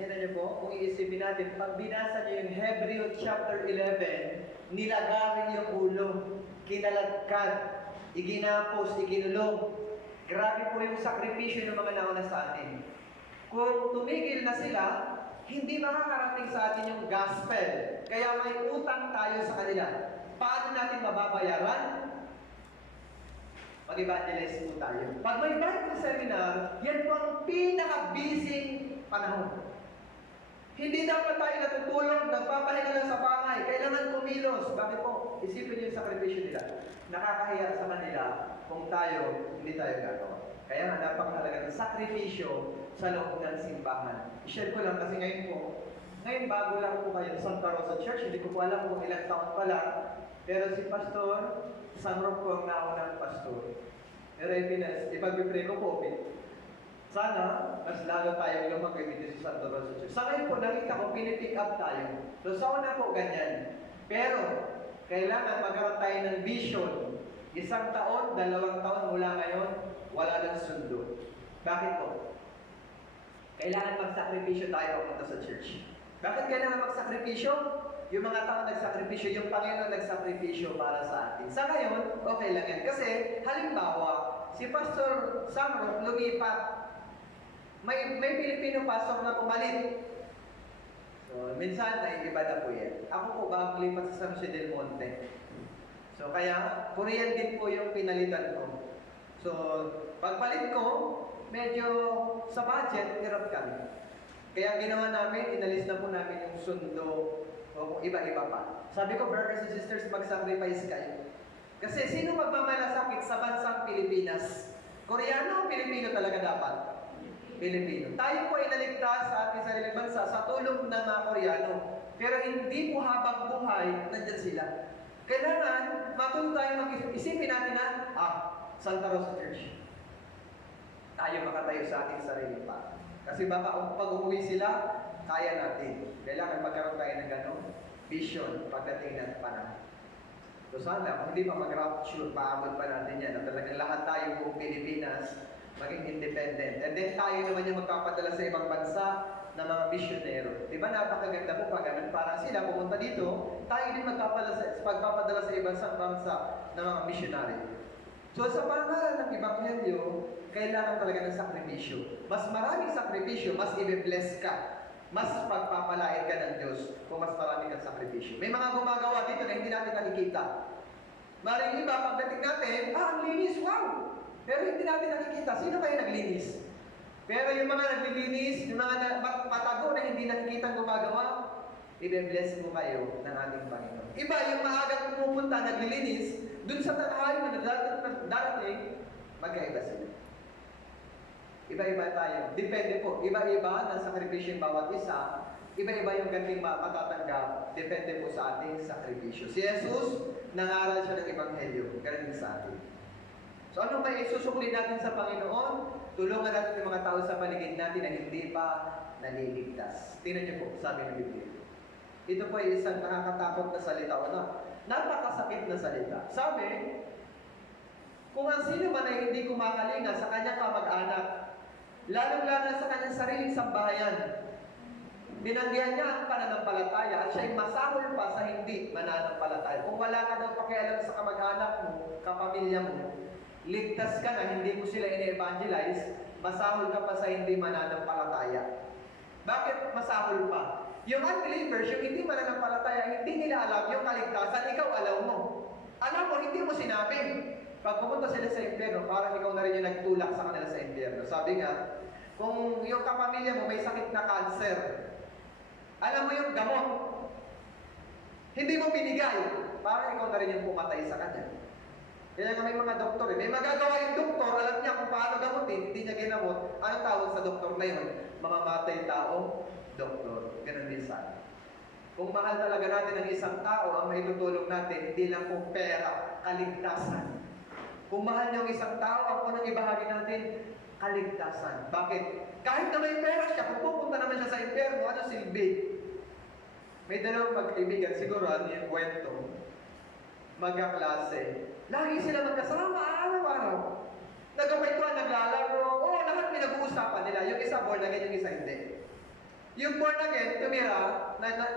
Tingnan niyo po, kung iisipin natin, pag binasa niyo yung Hebrew chapter 11, nilagarin yung ulo, kinalagkad, iginapos, ikinulong. Grabe po yung sakripisyo ng mga nauna sa atin. Kung tumigil na sila, hindi makakarating sa atin yung gospel. Kaya may utang tayo sa kanila. Paano natin mababayaran? Mag-evangelize po tayo. Pag may Bible seminar, yan po ang pinaka-busy panahon. Hindi dapat tayo natutulog, nagpapahinga lang sa bahay. Kailangan kumilos. Bakit po? Isipin niyo yung sakripisyo nila. Nakakahiya sa kanila kung hindi tayo gagawa. Kaya nga, napakahalaga ng sakripisyo sa loob ng simbahan. I-share ko lang kasi ngayon bago lang po kayo sa Santa Rosa Church. Hindi ko po alam kung ilang taon pa lang. Pero si Pastor, San Roque po ang naunang pastor. Pero ipag-pray ko po, sana, mas lalo tayong lumaki dito sa Santa Rosa Church. Sa ngayon po, nakita ko, pinipick up tayo. So, sa una po, ganyan. Pero, kailangan magkaroon tayo ng vision. 1 taon, 2 taon mula ngayon, wala nang sundo. Bakit po? Kailangan magsakripisyo tayo papunta sa church. Bakit kailangan magsakripisyo? Yung mga tao nagsakripisyo, yung Panginoon nagsakripisyo para sa atin. Sa ngayon, okay lang yan. Kasi, halimbawa, si Pastor Samro lumipat. May Pilipino pastor na pumalit. So, minsan, naiiba na po yan. Ako po ba lipat sa San Jose del Monte? So, kaya, Korean din po yung pinalitan ko. So, pagpalit ko, medyo sa budget, hirap kami. Kaya ginawa namin, inalis na po namin yung sundo o iba-iba pa. Sabi ko, brothers and sisters, mag-sacrifice kayo. Kasi sino magmamalasakit sa bansang Pilipinas? Koreano o Pilipino talaga dapat? Pilipino. Tayo po ay naligtas sa ating sariling bansa sa tulong ng mga Koreano. Pero hindi po habang buhay, nandyan sila. Kailangan, matuto tayo mag-isipin natin na, Santa Rosa Church. Tayo makatayo sa ating sarili pa. Kasi baka pag umuwi sila, kaya natin. Kailangan magkaroon tayo ng gano'ng vision pagdating ng panahon. So sana, kung hindi pa mag-rapture, paabot pa natin yan. At talagang lahat tayo buong Pilipinas, maging independent. And then tayo naman yung magpapadala sa ibang bansa ng mga misyonero. Di ba napakaganda po pag ganun? Para sila pumunta dito, tayo din magpapadala sa ibang bansa ng mga misyonary. So sa pangalan ng Ebanghelyo, kailangan talaga ng sakripisyo. Mas maraming sakripisyo, mas i-bless ka. Mas pagpapalain ka ng Diyos kung mas marami kang sakripisyo. May mga gumagawa dito na hindi natin nakikita. Maring iba, pagdating natin, ang linis, wow! Pero hindi natin nakikita. Sino kayo naglinis? Pero yung mga naglilinis, yung mga matago na hindi nakikita gumagawa, i-bless mo kayo ng ating Panginoon. Iba, yung maagang pumupunta, naglilinis, dun sa tanghali na darating, magkaiba sila. Iba-iba tayo. Depende po. Iba-iba ng sakripisyo yung bawat isa. Iba-iba yung ganting matatanggap. Depende po sa ating sakripisyo. Si Jesus, nangaral siya ng Ebanghelyo. Ganun din sa atin. So ano ba isusukli natin sa Panginoon? Tulungan natin yung mga tao sa paligid natin na hindi pa naliligtas. Tingnan niyo po, sabi ng Biblia. Ito po ay isang nakakatakot na salita o napakasakit na salita. Sabi, kung ang sino man ay hindi kumakalinga sa kanyang kamag-anak, lalong-lalo sa kanyang sariling sambahayan, binanggihan niya ang pananampalataya at siya ay masahol pa sa hindi mananampalataya. Kung wala ka daw pakialam sa kamag-anak mo, kapamilya mo, ligtas ka na, hindi mo sila ini-evangelize, masahol ka pa sa hindi mananampalataya. Bakit masahol pa? Yung unbelievers, yung hindi mananampalataya, hindi nila alam yung kaligtasan, ikaw alam mo. Alam mo, hindi mo sinabi. Pag pumunta sila sa impyerno, parang ikaw na rin yung nagtulak sa kanila sa impyerno. Sabi nga, kung yung kapamilya mo may sakit na cancer, alam mo yung gamot, hindi mo binigay, parang ikaw na rin yung pumatay sa kanya. Kaya nga may mga doktor, may magagawa yung doktor, alam niya kung paano gamutin, hindi niya ginamot. Anong tawag sa doktor na yun? Mamamatay tao, doktor. Ganun din sa atin. Kung mahal talaga natin ang isang tao, ang maitutulong natin, hindi lang kung pera, kaligtasan. Kung mahal niyo ang isang tao, ang unang ibahagi natin, kaligtasan. Bakit? Kahit na may pera siya, kung pupunta naman siya sa impyerno, ano silbi? May dalawang magkaibigan, siguro ano yung kwento, magkaklase. Lagi sila magkasama, araw-araw. Nagkakwentuhan, naglalaro, lahat may nag-uusapan nila. Yung isa born again, yung isa hindi. Yung born again, tumira,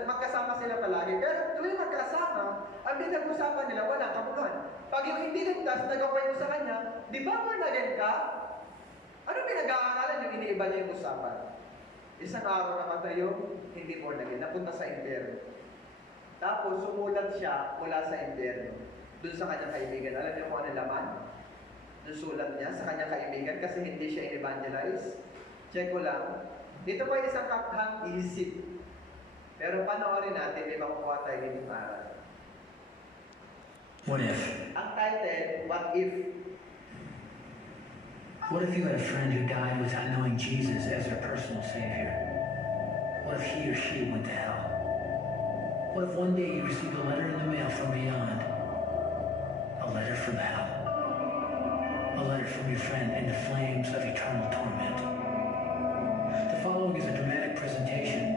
magkasama sila palagi. Pero tuwing magkasama, ang pinag-usapan nila, walang kabuluhan. Pag yung hindi ligtas, nag-away mo sa kanya, di ba born again ka? Ano pinag-aaralan yung iniiba niya yung usapan? Isang araw namatay yung hindi born again, napunta sa impyerno. Tapos sumulat siya mula sa impyerno, dun sa kanyang kaibigan. Alam niyo kung ano laman? Dun sulat niya sa kanyang kaibigan kasi hindi siya in-evangelize. Check ko lang. Dito po isang kathang isip. Pero panoorin natin, may makukuha tayo dito para. What if? Ang title, What If? What if you had a friend who died without knowing Jesus as their personal savior? What if he or she went to hell? What if one day you received a letter in the mail from beyond? A letter from hell. A letter from your friend in the flames of eternal torment. The following is a dramatic presentation.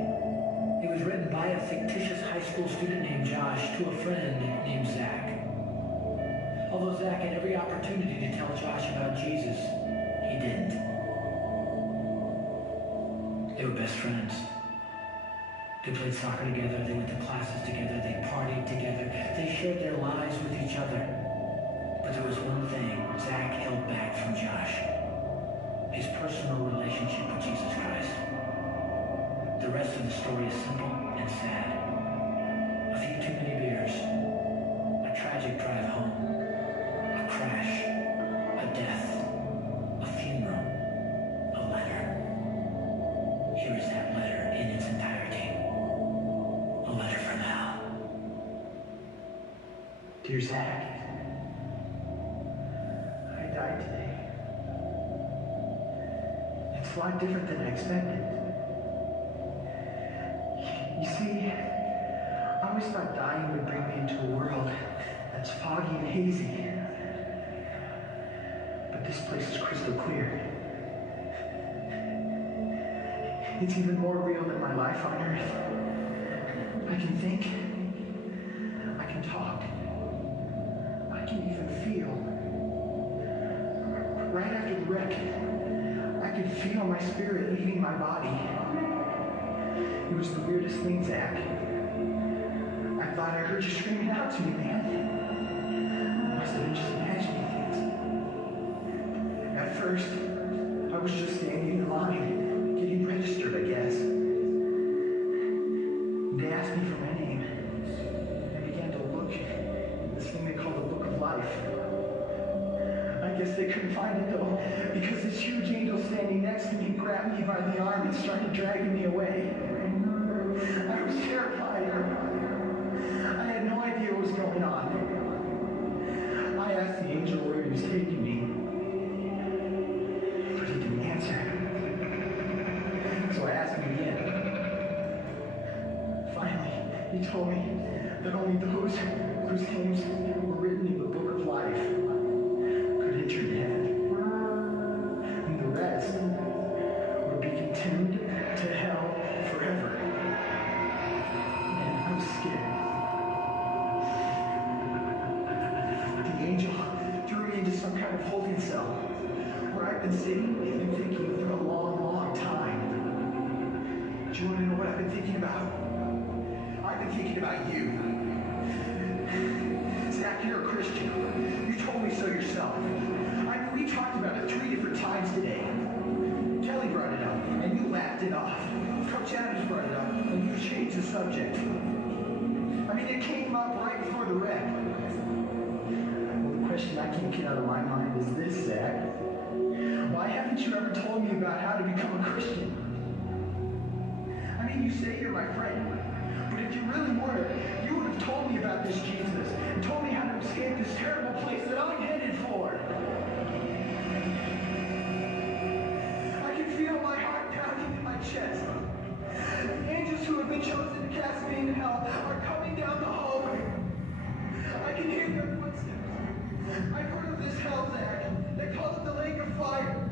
It was written by a fictitious high school student named Josh to a friend named Zach. Although Zach had every opportunity to tell Josh about Jesus, he didn't. They were best friends. They played soccer together, they went to classes together, they partied together, they shared their lives with each other. But there was one thing Zach held back from Josh: his personal relationship with Jesus Christ. The rest of the story is simple and sad. A few too many beers, a tragic drive home, a crash, a death, a funeral, a letter. Here is that letter in its entirety. A letter from hell. Dear Zach, I died today. It's a lot different than I expected. You see, I always thought dying would bring me into a world that's foggy and hazy. But this place is crystal clear. It's even more real than my life on Earth. I can think. I can talk. I can even feel. Right after the wreck, I could feel my spirit leaving my body. It was the weirdest thing, Zach. I thought I heard you screaming out to me, man. I must have been just imagining things. At first, I was just standing in line, getting registered, I guess. They asked me for my name. I began to look in this thing they call the Book of Life. I guess they couldn't find it, though, because this huge angel standing next to me grabbed me by the arm and started dragging me away. I was terrified. I had no idea what was going on. I asked the angel where he was taking me, but he didn't answer. So I asked him again. Finally, he told me that only those whose names were written in the Book of Life could enter heaven. And the rest would be condemned to hell forever. I was scared. The angel threw me into some kind of holding cell where I've been sitting and thinking for a long, long time. Do you want to know what I've been thinking about? I've been thinking about you. Zach, you're a Christian. You told me so yourself. I mean, we talked about it 3 different times today. Kelly brought it up, and you laughed it off. Coach Adams brought it up, and you changed the subject. I mean, it came up right before the wreck. Well, the question I can't get out of my mind is this, Zach. Why haven't you ever told me about how to become a Christian? I mean, you say you're my friend, but if you really were, you would have told me about this Jesus and told me how to escape this terrible place that I'm headed for. I can feel my heart pounding in my chest. The angels who have been chosen to cast me in hell are coming down the hallway. I can hear their footsteps. I've heard of this hell, Zach. They call it the lake of fire.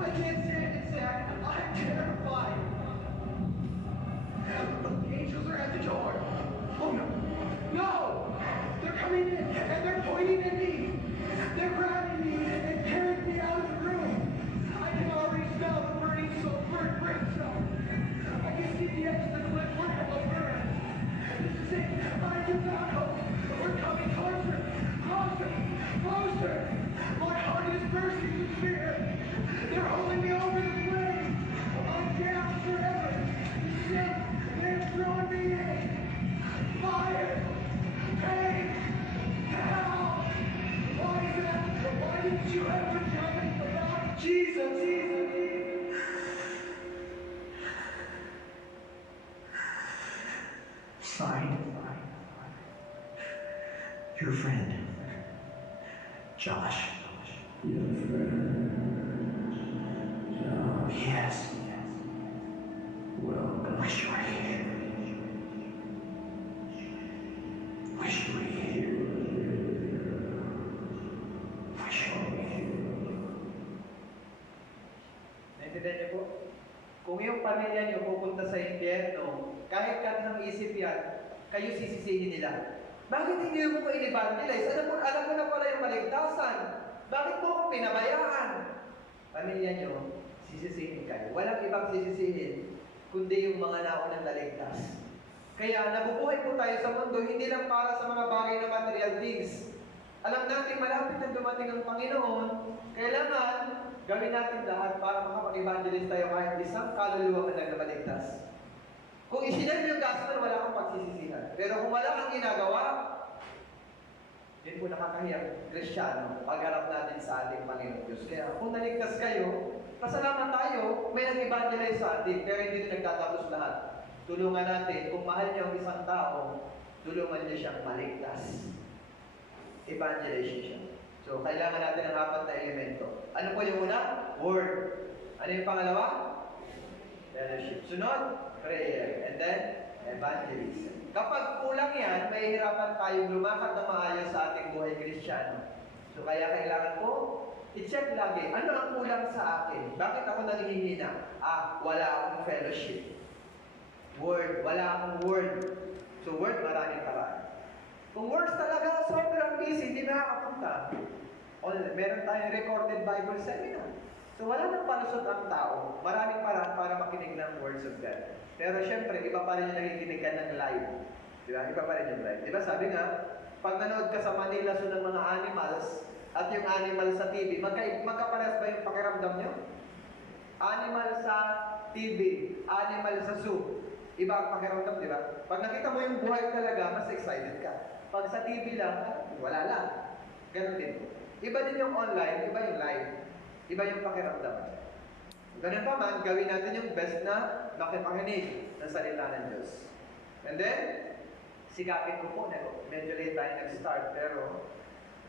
I can't stand it, Zach. I'm terrified. The angels are at the door. Oh, no. No! They're coming in, and they're pointing at me. They're grabbing me and carrying me out of the room. I can already smell the burning sulfur breath Signed, your friend, Josh. Your friend, Josh. Yes. Welcome. Wish you were here. Wish you were here. Wish you were here. Naintindihan niyo po? Kung yung pamilya niyo pupunta sa impyerno, kahit kaninang isip yan, kayo sisisihin nila. Bakit hindi mo ko in-evangelize? Alam mo na pala yung maligtasan. Bakit mo ko pinabayaan? Pamilya niyo, sisisihin kayo. Walang ibang sisisihin, kundi yung mga naunang naligtas. Kaya nabubuhay po tayo sa mundo, hindi lang para sa mga bagay na material things. Alam natin malapit na dumating ang Panginoon, kailangan gawin natin lahat para makapag-evangelize tayo kahit isang kaluluwa man lang na maligtas. Kung isinal yung gospel, wala kang pagsisisihan. Pero kung wala kang ginagawa, yun po nakakahiyang Kristiyano pagharap natin sa ating Panginoon Diyos. Kaya kung naligtas kayo, pasalamat tayo, may nag-evangelize sa atin, pero hindi nagtatapos lahat. Tulungan natin, kung mahal niyo ang isang tao, tulungan niyo siyang maligtas. Evangelize siya. So, kailangan natin ng apat na elemento. Ano po yung una? Word. Ano yung pangalawa? Fellowship. Sunod? Prayer. And then, evangelism. Kapag kulang yan, mahihirapan tayong lumakad na maayos sa ating buhay Kristiyano. So, kaya kailangan po, i-check lagi, ano ang kulang sa akin? Bakit ako nanghihina? Wala akong fellowship. Word. Wala akong word. So, word, maraming paraan. Kung words talaga, sobrang busy, hindi nakakapunta. Meron tayong recorded Bible seminar. So wala nang palusot ang tao. Maraming paraan para makinig ng words of God. Pero syempre, iba pa rin yung nakikinig ka ng live. Di ba? Iba pa rin yung live. Di ba sabi nga, pag nanood ka sa Manila Zoo ng mga animals, at yung animal sa TV, magkaparehas ba yung pakiramdam nyo? Animal sa TV, animal sa zoo. Iba ang pakiramdam, di ba? Pag nakita mo yung buhay talaga, mas excited ka. Pag sa TV lang, wala lang. Ganun din. Iba din yung online, iba yung live. Iba yung pakiramdam. Ganun pa man, gawin natin yung best na makipakinig ng salita ng Diyos. And then, sikapin ko po, medyo late tayo nag-start, pero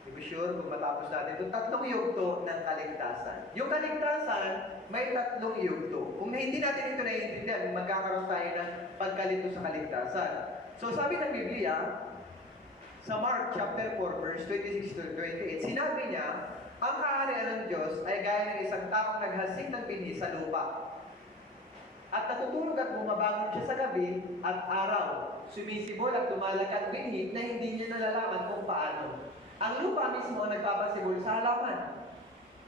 to be sure kung matapos natin itong tatlong yugto ng kaligtasan. Yung kaligtasan, may tatlong yugto. Kung hindi natin ito naiintindihan, magkakaroon tayo ng pagkalito sa kaligtasan. So sabi ng Biblia, sa Mark chapter 4, verse 26 to 28, sinabi niya, ang kaharian ng Diyos ay gaya ng isang taong naghasik ng binhi sa lupa. At natutulog at bumabangon siya sa gabi at araw. Sumisibol at lumalakad binhi na hindi niya nalalaman kung paano. Ang lupa mismo nagpapasibol sa halaman.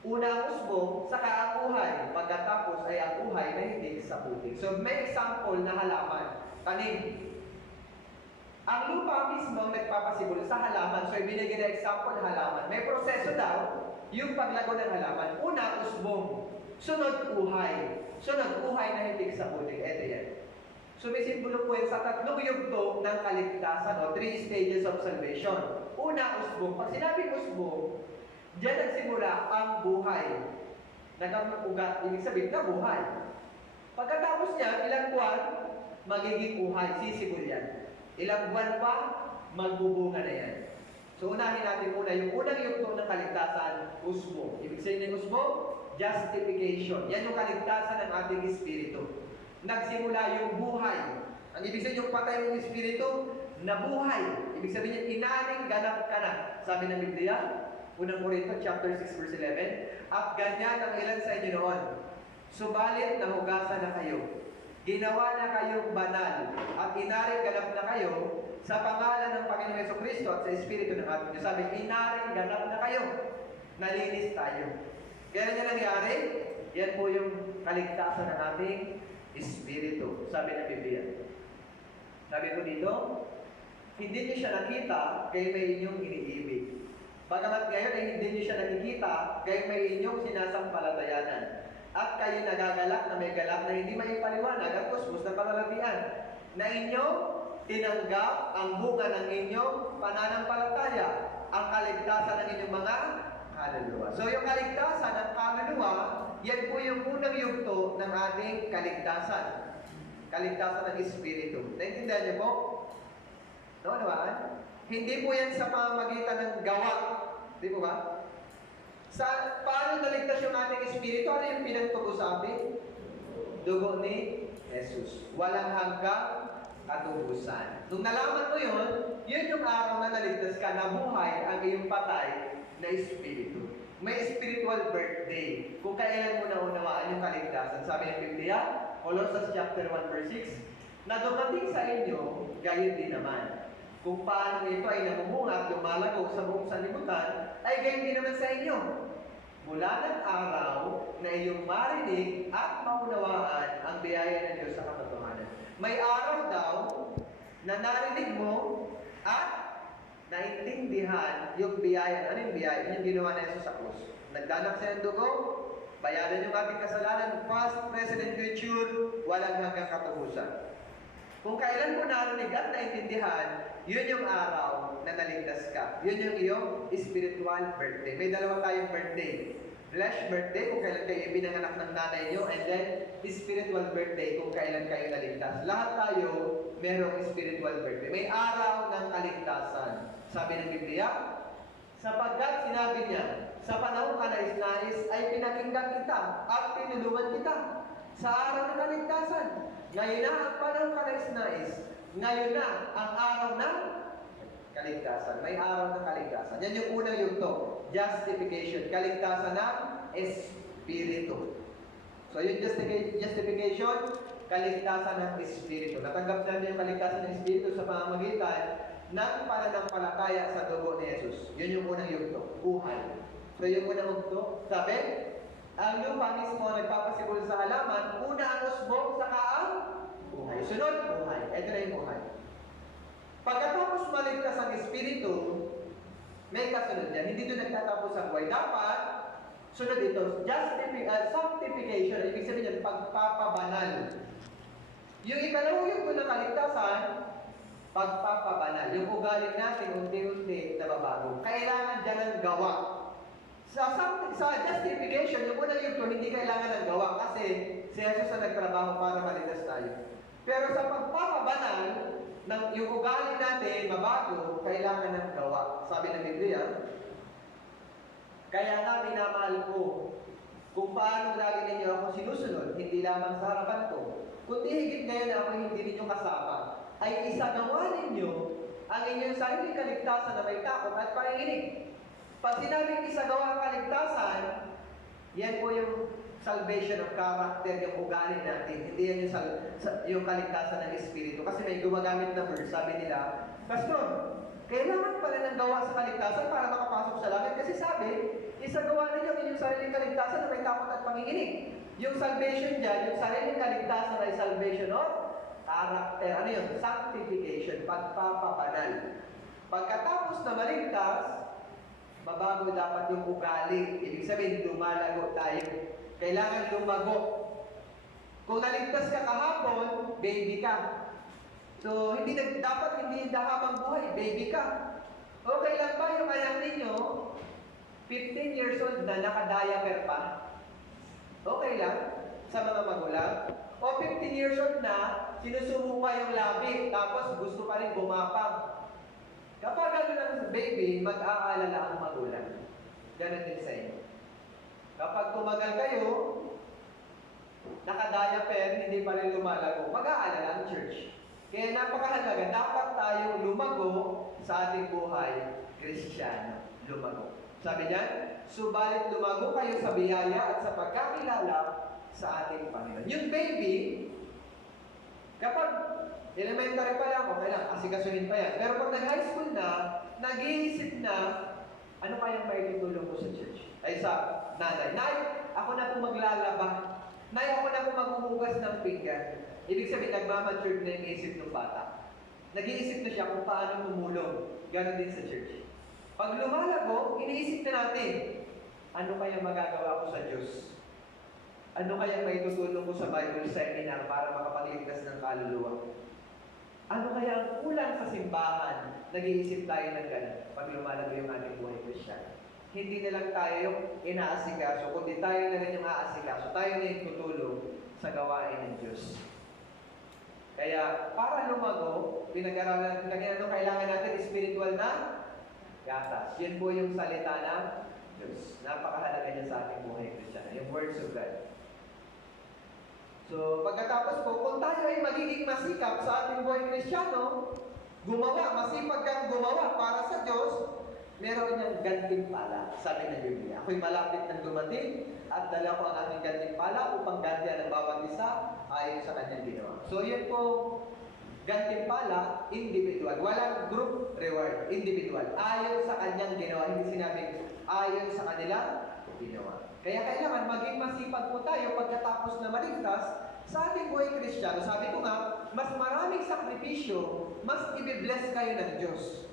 Una ang usbong, saka ang uhay. Pagkatapos ay ang uhay na hindi sa putik. So may example na halaman. Tanim. Ang lupa mismo ang nagpapasibol sa halaman. So ibinigay na example halaman. May proseso daw yung paglago ng halaman. Una, usbong. Sunod, uhay. Sunod, uhay na hindi sa putik. Ito yan. Sumisimbolo po yan sa tatlong yugto ng kaligtasan o 3 stages of salvation. Una, usbong. Pag sinabing usbong, diyan nagsimula ang buhay. Nagkamugat, ibig sabihin na buhay. Pagkatapos niya, ilang buwan, magiging uhay, sisibol yan. Ilang buwan pa, magbubunga na yan. So unahin natin muna yung unang yugto ng kaligtasan, usbong. Ibig sabihin ng usbong, justification. Yan yung kaligtasan ng ating espiritu. Nagsimula yung buhay. Ang ibig sabihin yung patay ng espiritu, nabuhay. Ibig sabihin niya, inaring ganap ka na. Sabi ng Biblia, unang Korinto, chapter 6, verse 11, at ganyan ang ilan sa inyo noon. Subalit nahugasan na kayo. Ginawa na kayong banal at inaring ganap na kayo sa pangalan ng Panginoong Jesucristo at sa Espiritu ng ating Diyos. Sabi, inaring ganap na kayo. Nalinis tayo. Kaya niya nangyari, yan po yung kaligtasan ng ating Espiritu. Sabi ng Biblia. Sabi ko dito, hindi niyo siya nakita, kaya may inyong iniibig. Bagamat ngayon ay hindi niyo siya nakikita, kaya may inyong sinasampalatayanan. At kayo nagagalak na may galak na hindi maipaliwanag at kuskus na pangalatian. Na inyo tinanggap ang bunga ng inyong pananampalataya, ang kaligtasan ng inyong mga kaluluwa. So yung kaligtasan ng kaluluwa, yan po yung unang yugto ng ating kaligtasan. Kaligtasan ng Espiritu. Naintindihan niyo po? Naunawaan? Hindi po yan sa pamamagitan ng gawa. Di po ba? Paano naligtas yung ating espiritu? Ano yung pinagpag-usapin? Dugo ni Jesus. Walang hanggang katubusan. Nung nalaman mo yun yung araw na naligtas ka, nabuhay ang iyong patay na espiritu. May spiritual birthday. Kung kailan mo naunawaan yung kaligtasan. Sabi ng Biblia, Colossians chapter 1 verse 6, na dumating sa inyo, gayon din naman. Kung paano ito ay namumunga at lumalago sa buong sanlibutan, ay gayon din naman sa inyo. Mula ng araw na iyong marinig at maunawaan ang biyaya ng Diyos sa katotohanan. May araw daw na narinig mo at naintindihan yung biyaya. Ano yung biyaya? Yung ginawa na Jesus sa krus. Nagdanak siya ng dugo, bayaran yung ating kasalanan, past, present, and future, walang hanggang katubusan. Kung kailan mo narinig at naintindihan, yun yung araw na naligtas ka. Yun yung iyong spiritual birthday. May dalawa tayong birthday. Flesh birthday, kung kailan kayo ibinanganak ng nanay nyo, and then spiritual birthday, kung kailan kayo naligtas. Lahat tayo merong spiritual birthday. May araw ng kaligtasan. Sabi ng Biblia, sapagkat sinabi niya, sa panahon ka nais-nais ay pinakinggan kita at tinulungan kita sa araw ng kaligtasan. Ngayon na ang panahon ka nais-nais. Ngayon na ang araw ng kaligtasan. May araw ng kaligtasan. Yan yung unang yugto. Justification. Kaligtasan ng Espiritu. So yung justification, kaligtasan ng Espiritu. Natanggap natin yung kaligtasan ng Espiritu sa pamamagitan ng pananampalataya sa dugo ni Jesus. Yun yung unang yugto. Buhay. So yung unang yugto, sabi, ang lupa mismo nagpapasiguro sa halaman, una ang usbong, saka ang buhay. Sunod, buhay. Ito na yung buhay. Pagkatapos maligtas ang Espiritu, may kasunod yan. Hindi doon nagtatapos ang buhay. Dapat, sunod ito, sanctification. Ibig sabihin yan, pagpapabanal. Yung ikalawang yung ng kaligtasan, pagpapabanal. Yung ugali natin, unti-unti nababago. Kailangan dyan ng gawa. Sa justification, yung unang yugto, hindi kailangan ng gawa kasi si Jesus ang nagtrabaho para maligtas tayo. Pero sa pagpapabanal, yung ugali natin mabago, kailangan ng gawa. Sabi ng Biblia, kaya nga minamahal ko kung paano lagi ninyo ako sinusunod, hindi lamang sa harapan ko, kundi higit ngayon na ako hindi ninyo kasama, ay isagawa ninyo ang inyong sarili kaligtasan na may takot at panginginig. Pag sinabing isagawa ang kaligtasan, yan po yung salvation of character, yung ugali natin. Hindi yan yung kaligtasan ng Espiritu. Kasi may gumagamit na verse, sabi nila, Pastor, kailangan pala ng gawa sa kaligtasan para makapasok sa langit. Kasi sabi, isagawa ninyo ang inyong sariling kaligtasan na may takot at panginginig. Yung salvation dyan, yung sariling kaligtasan ay salvation of character. Ano yun? Sanctification, pagpapabanal. Pagkatapos na maligtas, mabago dapat yung ugali. Ibig sabihin, lumalago tayo. Kailangan lumago. Kung naligtas ka kahapon, baby ka. So, dapat hindi dahabang buhay, baby ka. Okay lang ba yung anak ninyo, 15 years old na nakadiaper pa? Okay lang sa mga magulang? O 15 years old na, sinusubo pa yung labi, tapos gusto pa rin bumapang. Kapag gano'n ang baby, mag-aalala ang magulang. Ganun din sa inyo. Kapag tumagal kayo, nakadiaper, hindi pa rin lumalago, mag-aalala ang church. Kaya napakahalaga, dapat tayong lumago sa ating buhay, Kristiyano. Lumago. Sabi niyan, subalit lumago kayo sa biyaya at sa pagkakilala sa ating Panginoon. Yung baby, kapag elementary pa lang, okay lang, asikasuhin pa yan. Pero pag nag-high school na, nag-iisip na, ano kayang may tutulong ko sa church? Ay sa nanay, Nay, ako na po maglalaba. Nay, ako na po maghuhugas ng pinggan. Ibig sabihin, nagmamature na yung isip ng bata. Nag-iisip na siya kung paano tumulong. Ganon din sa church. Pag lumalago, iniisip na natin, ano kaya magagawa ko sa Diyos? Ano kaya may tutulong ko sa Bible seminar para makapagligtas ng kaluluwa? Ano kaya ang kulang sa simbahan? Nag-iisip tayo ng gano'n pag lumalago yung ating buhay Kristiyano. Hindi na lang tayo yung inaasikaso, kundi tayo na rin yung aasikaso. Tayo na yung tutulong sa gawain ng Diyos. Kaya, para lumago, pinag-aralan natin kanina, ano kailangan natin? Spiritual na gatas. Yan po yung salita ng Diyos. Napakahalaga niya sa ating buhay Kristiyano. Yung words of God. So, pagkatapos po, kung tayo ay magiging masikap sa ating buhay Kristiyano, masipag kang gumawa para sa Diyos, meron niyang gantimpala, sabi ng Biblia. Ako'y malapit ng dumating at dala ko ang aking gantimpala upang gantihan ang bawat isa ayon sa kanyang ginawa. So, yun po, gantimpala, individual. Walang group reward, individual. Ayon sa kanyang ginawa. Hindi sinabing ayon sa kanilang ginawa. Kaya kailangan maging masipag po tayo pagkatapos na maligtas sa ating buhay Kristiyano. Sabi ko nga, mas maraming sakripisyo, mas ibibless kayo ng Diyos.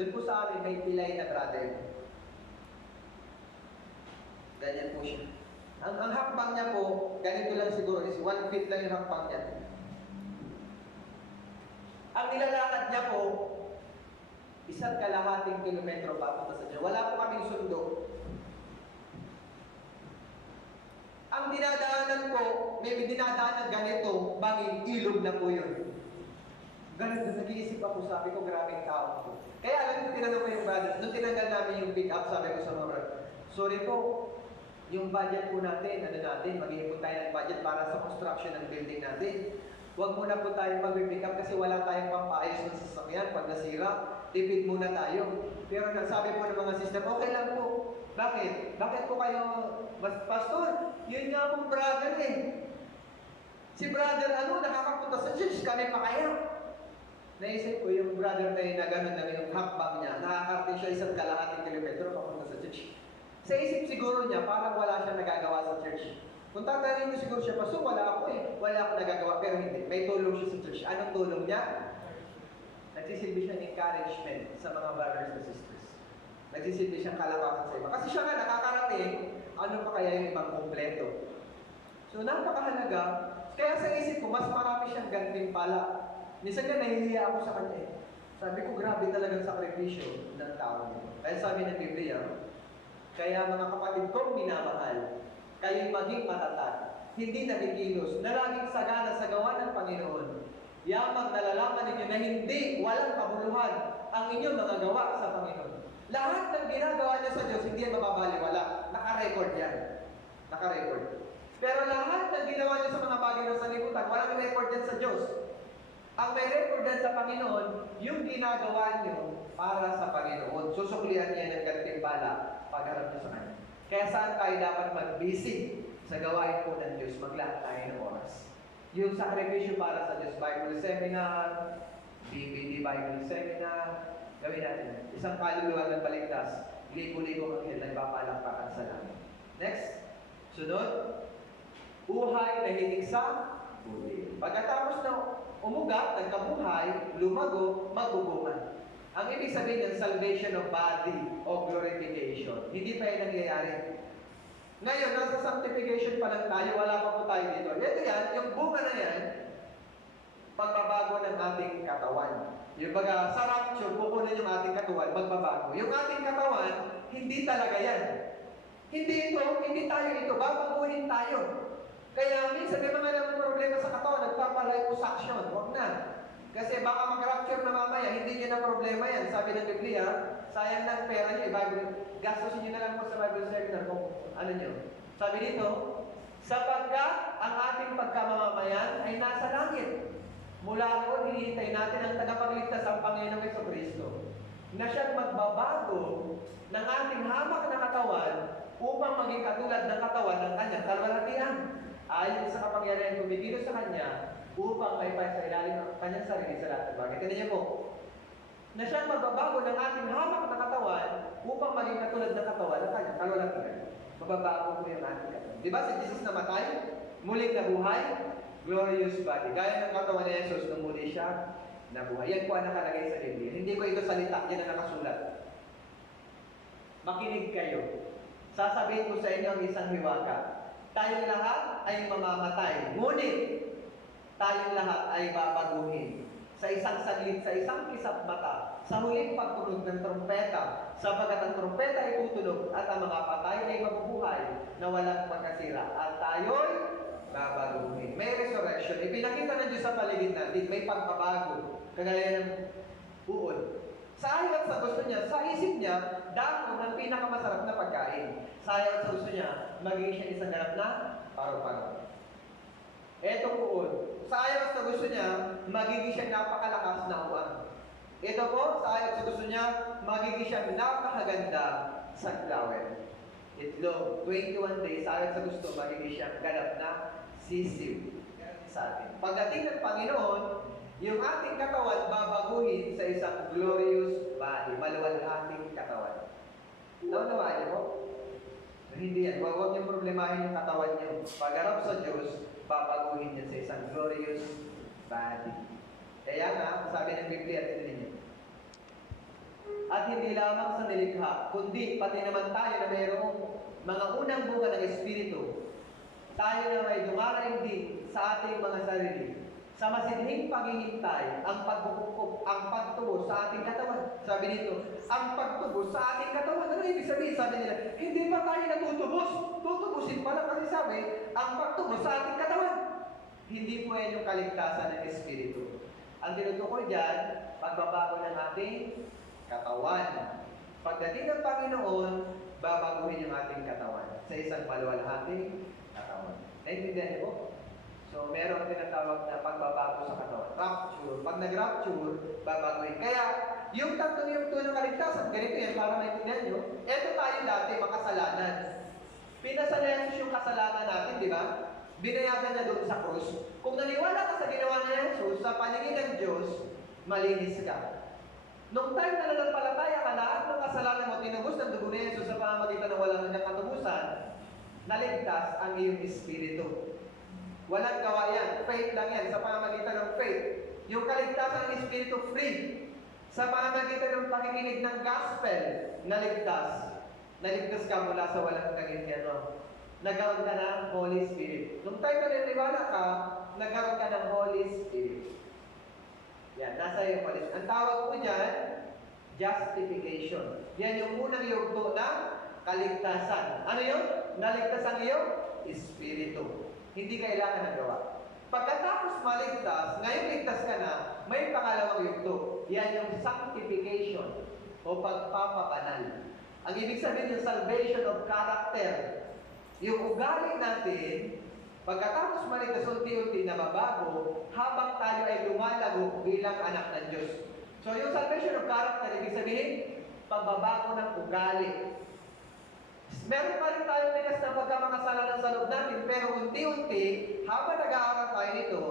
Doon po sa amin, may pilay na brother. Ganyan po siya. Ang hakbang niya po, ganito lang siguro, is 1/5 lang yung hakbang niya. Ang nilalakad niya po, 1.5 kilometro papunta sa Diyos. Wala po kaming sundo. Ang dinadaanan ko, may dinadaanan ganito, banging ilog na po yun. Ganun, nag-iisip ako, sabi ko, grabing tao ko. Kaya alam ko, tinanong ko yung brother, nung tinanggal namin yung pick up, sabi ko sa mga brother, sorry po, yung budget po natin, mag-iipon tayo ng budget para sa construction ng building natin. Huwag muna po tayo mag-pick up kasi wala tayong pampaayos ng sasakyan pag nasira. Tipid muna tayo. Pero sabi po ng mga sister, okay lang po. Bakit? Bakit po kayo, Pastor, yun nga pong brother eh. Si brother, nakakapunta sa church, kami pa kaya. Naisip ko yung brother na yun na gano'n na yung hakbang niya, nakakarating siya 1.5 kilometro papunta sa church. Sa isip siguro niya, parang wala siyang nagagawa sa church. Kung tatanungin mo siguro siya, Pastor, wala ako eh. Wala ako nagagawa, pero hindi. May tulong siya sa church. Anong tulong niya? Nagsisilbi siya ng encouragement sa mga brothers and sisters. Nagsisilbi siyang kalakasan sa iba. Kasi siya nga nakakarating, ano pa kaya yung ibang kompleto. So, napakahalaga. Kaya sa isip ko, mas marami siyang gantimpala. Minsan nga, nahihiya ako sa kanya eh. Sabi ko, grabe talagang sakripisyo ng tao nito. Kaya sabi ng Biblia, kaya mga kapatid kong minamahal, kayo'y maging matatag, hindi nakikilos, na laging sagana sa gawa ng Panginoon. Yamang nalalaman ninyo na hindi, walang kabuluhan ang inyong mga gawa sa Panginoon. Lahat ng ginagawa niya sa Diyos, hindi yan mababaliwala. Naka-record yan. Naka-record. Pero lahat ng ginawa niya sa mga bagay na sa liputan, walang record yan sa Diyos. Ang may record yan sa Panginoon, yung ginagawa niyo para sa Panginoon. Susuklihan niya ng gantimpala pagharap niyo sa Kanya. Kaya saan tayo dapat mag-busy sa gawain po ng Diyos? Maglaan tayo ng oras. Yung sakripisyo para sa Diyos, Bible Seminar, DVD Bible Seminar, gawin natin. Isang kaluluwa ng baligtas, libo-libo ang nagpapalakpakan sa langit. Next, sunod, buhay na hilig sa buhay. Pagkatapos na umugat, nagkabuhay, lumago, magbubungan. Ang ibig sabihin ng salvation of body o glorification, hindi pa yan nangyayari. Ngayon, nasa sanctification pa lang tayo, wala pa po tayo dito. Ito yan, yung bunga na yan, pagbabago ng ating katawan. Yung baga, sa rapture, kukunin yung ating katawan, magbabago. Yung ating katawan, hindi talaga yan. Hindi tayo ito, babaguhin tayo. Kaya minsan may mga problema sa katawan, nagpapaliposuction. Huwag na. Kasi baka mag-rapture na mamaya, hindi nyo na problema yan. Sabi ng Biblia, sayang ng pera nyo, gastusin nyo na lang po sa Bible Seminar kung ano nyo. Sabi dito, sapagkat ang ating pagkamamamayan ay nasa langit. Mula roon, hinihintay natin ang tagapagligtas ang Panginoong Jesucristo na siyang magbabago ng ating hamak na katawan upang maging katulad ng katawan ng kanyang kalwalhatian. Ayon sa kapangyarihan kumikilos sa kanya upang may sa ilalim ng kanyang sarili sa lahat ng bagay. Tignan niyo po, na siyang magbabago ng ating hamak na katawan upang maging katulad ng katawan ng kanyang kalwalhatian. Mababago po yung ating katawan. Di ba si Jesus namatay? Muling nabuhay? Glorious body. Gaya ng katawan ni Jesus nung muli siya nabuhay. Yan po ang nakalagay sa Biblia. Hindi ko ito salita, yan ang nakasulat. Makinig kayo. Sasabihin ko sa inyo ang isang hiwaga. Tayong lahat ay mamamatay. Ngunit, tayong lahat ay babaguhin. Sa isang saglit, sa isang kisap mata, sa huling pagtunog ng trompeta, sapagat ang trompeta ay tutunog at ang mga patay ay mabubuhay na walang magkasira. At tayo'y babaguhin. May resurrection. resurrection. Ipinakita ng Diyos sa paligid natin, may pagbabago, kagaya ng uod. Sa ayaw at sa gusto niya, sa isip niya, dako ng pinakamasarap na pagkain. Sa ayaw at sa gusto niya, magiging siya isang ganap na paro-paro. Ito uod. Sa ayaw at sa gusto niya, magiging siya napakalakas na uwan. Ito po, sa ayaw at sa gusto niya, magiging siya napakaganda sa flower. Itlog, 21 days, sa ayaw at sa gusto, magiging siya ganap na sisiw sa atin. Pagdating ng Panginoon, yung ating katawan babaguhin sa isang glorious body, maluwalhating katawan. Naunawaan niyo po? So, hindi yan. Huwag niyong problemahin yung katawan niyo. Pagharap sa Diyos, babaguhin niya sa isang glorious body. Kaya nga, sabi ng Biblia, tinan niyo. At hindi lamang sa nilikha, kundi pati naman tayo na mayroong mga unang bunga ng Espiritu, tayo na may dumaraing din sa ating mga sarili, sa masidhing paghihintay, ang pagtubo sa ating katawan. Sabi nito, ang pagtubo sa ating katawan. Ano ibig sabihin? Sabi nila, hindi pa tayo natutubos. Tutubusin pa lang kasi sabi, ang pagtubo sa ating katawan. Hindi po yan yung kaligtasan ng Espiritu. Ang tinutukoy dyan, pagbabago ng ating katawan. Pagdating ng Panginoon, babaguhin yung ating katawan sa isang maluwalhating katawan. Naintindihan niyo po? So, merong tinatawag na pagbabago sa katawan. Rapture. Pag nag-rapture, babaguhin. Kaya, yung tatlong yung tunong kaligtasan, ganito yan, para maintindihan nyo, eto tayo dati, makasalanan. Pinasalayas yung kasalanan natin, di ba? Binayagan na doon sa krus. Kung naniwala ka sa ginawa ni Jesus, sa paningin ng Diyos, malinis ka. Nung time na nanampalataya ka, lahat ng kasalanan mo, tinubos ng dugo ni Jesus sa pamamagitan ng walang kanyang katubusan, naligtas ang iyong espiritu. Walang gawa yan. Faith lang yan. Sa pamamagitan ng faith. Yung kaligtasan ng Espiritu free. Sa pamamagitan ng pakikinig ng gospel, naligtas. Naligtas ka mula sa walang kagintiano. Nagkaroon ka ng Holy Spirit. Nung time na naniwala ka, nagkaroon ka ng Holy Spirit. Yan. Nasa yung Holy Spirit. Ang tawag po dyan, justification. Yan yung unang yugto ng kaligtasan. Ano yun? Naligtas ang iyong Espiritu. Hindi kailangan ng gawa. Pagkatapos maligtas, ngayon ligtas ka na, may pangalawang yugto. Yan yung sanctification o pagpapabanal. Ang ibig sabihin yung salvation of character. Yung ugali natin, pagkatapos maligtas, unti-unti na mabago, habang tayo ay lumalago bilang anak ng Diyos. So yung salvation of character, ibig sabihin, pagbabago ng ugali. Meron pa rin tayong likas na pagkamakasalanan sa loob natin, pero unti-unti, habang nag-aaral tayo nito,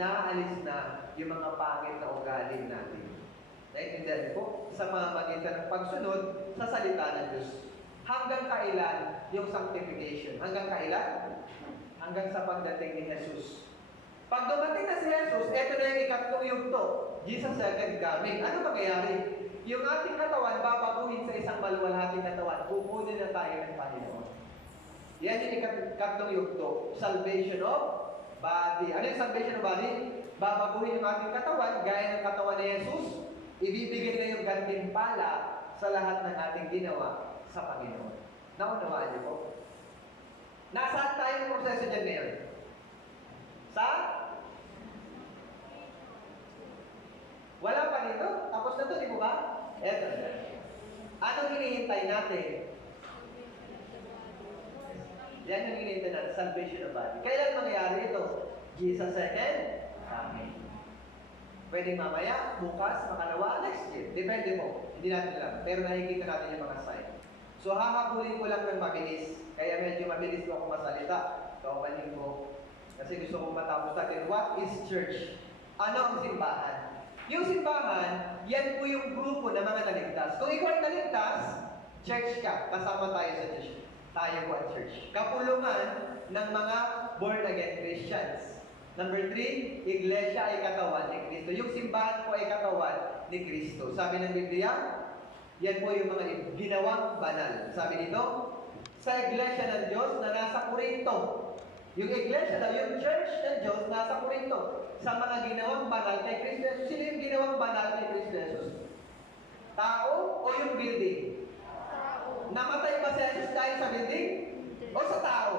naalis na yung mga pangit na ugali natin. Naintindihan po? Sa pamamagitan ng pagsunod sa salita ng Diyos. Hanggang kailan yung sanctification? Hanggang kailan? Hanggang sa pagdating ni Jesus. Pag dumating na si Jesus, eto na yung ikatlong yugto. Jesus second coming. Ano mangyayari? Yung ating katawan, babaguhin sa isang maluwalhating katawan. Kukunin na tayo ng Panginoon. Yan yung ikatlong yugto. Salvation of body. Ano yung salvation of body? Babaguhin yung ating katawan, gaya ng katawan ni Jesus. Ibibigay na yung gantimpala sa lahat ng ating ginawa sa Panginoon. Naunawaan niyo po? Nasaan tayo ng proseso dyan ngayon? Sa? Wala pa dito? Tapos na ito, di mo ba? Eto. Anong hinihintay natin? Yan yung hinihintay natin, salvation of body. Kailan mangyayari ito? Jesus second? Amen. Pwede mamaya, bukas, makalawa, next year. Depende po. Hindi natin alam. Pero nakikita natin yung mga sign. So, hahabulin ko lang ng mabilis. Kaya medyo mabilis ko ako masalita. Kawanin ko. Kasi gusto kong matapos natin. What is church? Ano ang simbahan? Yung simbahan, yan po yung grupo ng mga naligtas. Kung ikaw ay naligtas, church ka. Kasama tayo sa church. Tayo po at church. Kapulungan ng mga born-again Christians. Number 3, iglesia ay katawan ni Kristo. Yung simbahan po ay katawan ni Kristo. Sabi ng Biblia, yan po yung mga ginawang banal. Sabi dito, sa iglesia ng Diyos na nasa Corinto. Yung iglesia daw, yung church ng Diyos nasa Corinto. Sa mga ginawang banal kay Kristo Jesus. Sino yung ginawang banal kay Kristo Jesus? Tao o yung building? Tao. Namatay ba si Jesus dahil sa building? O sa tao?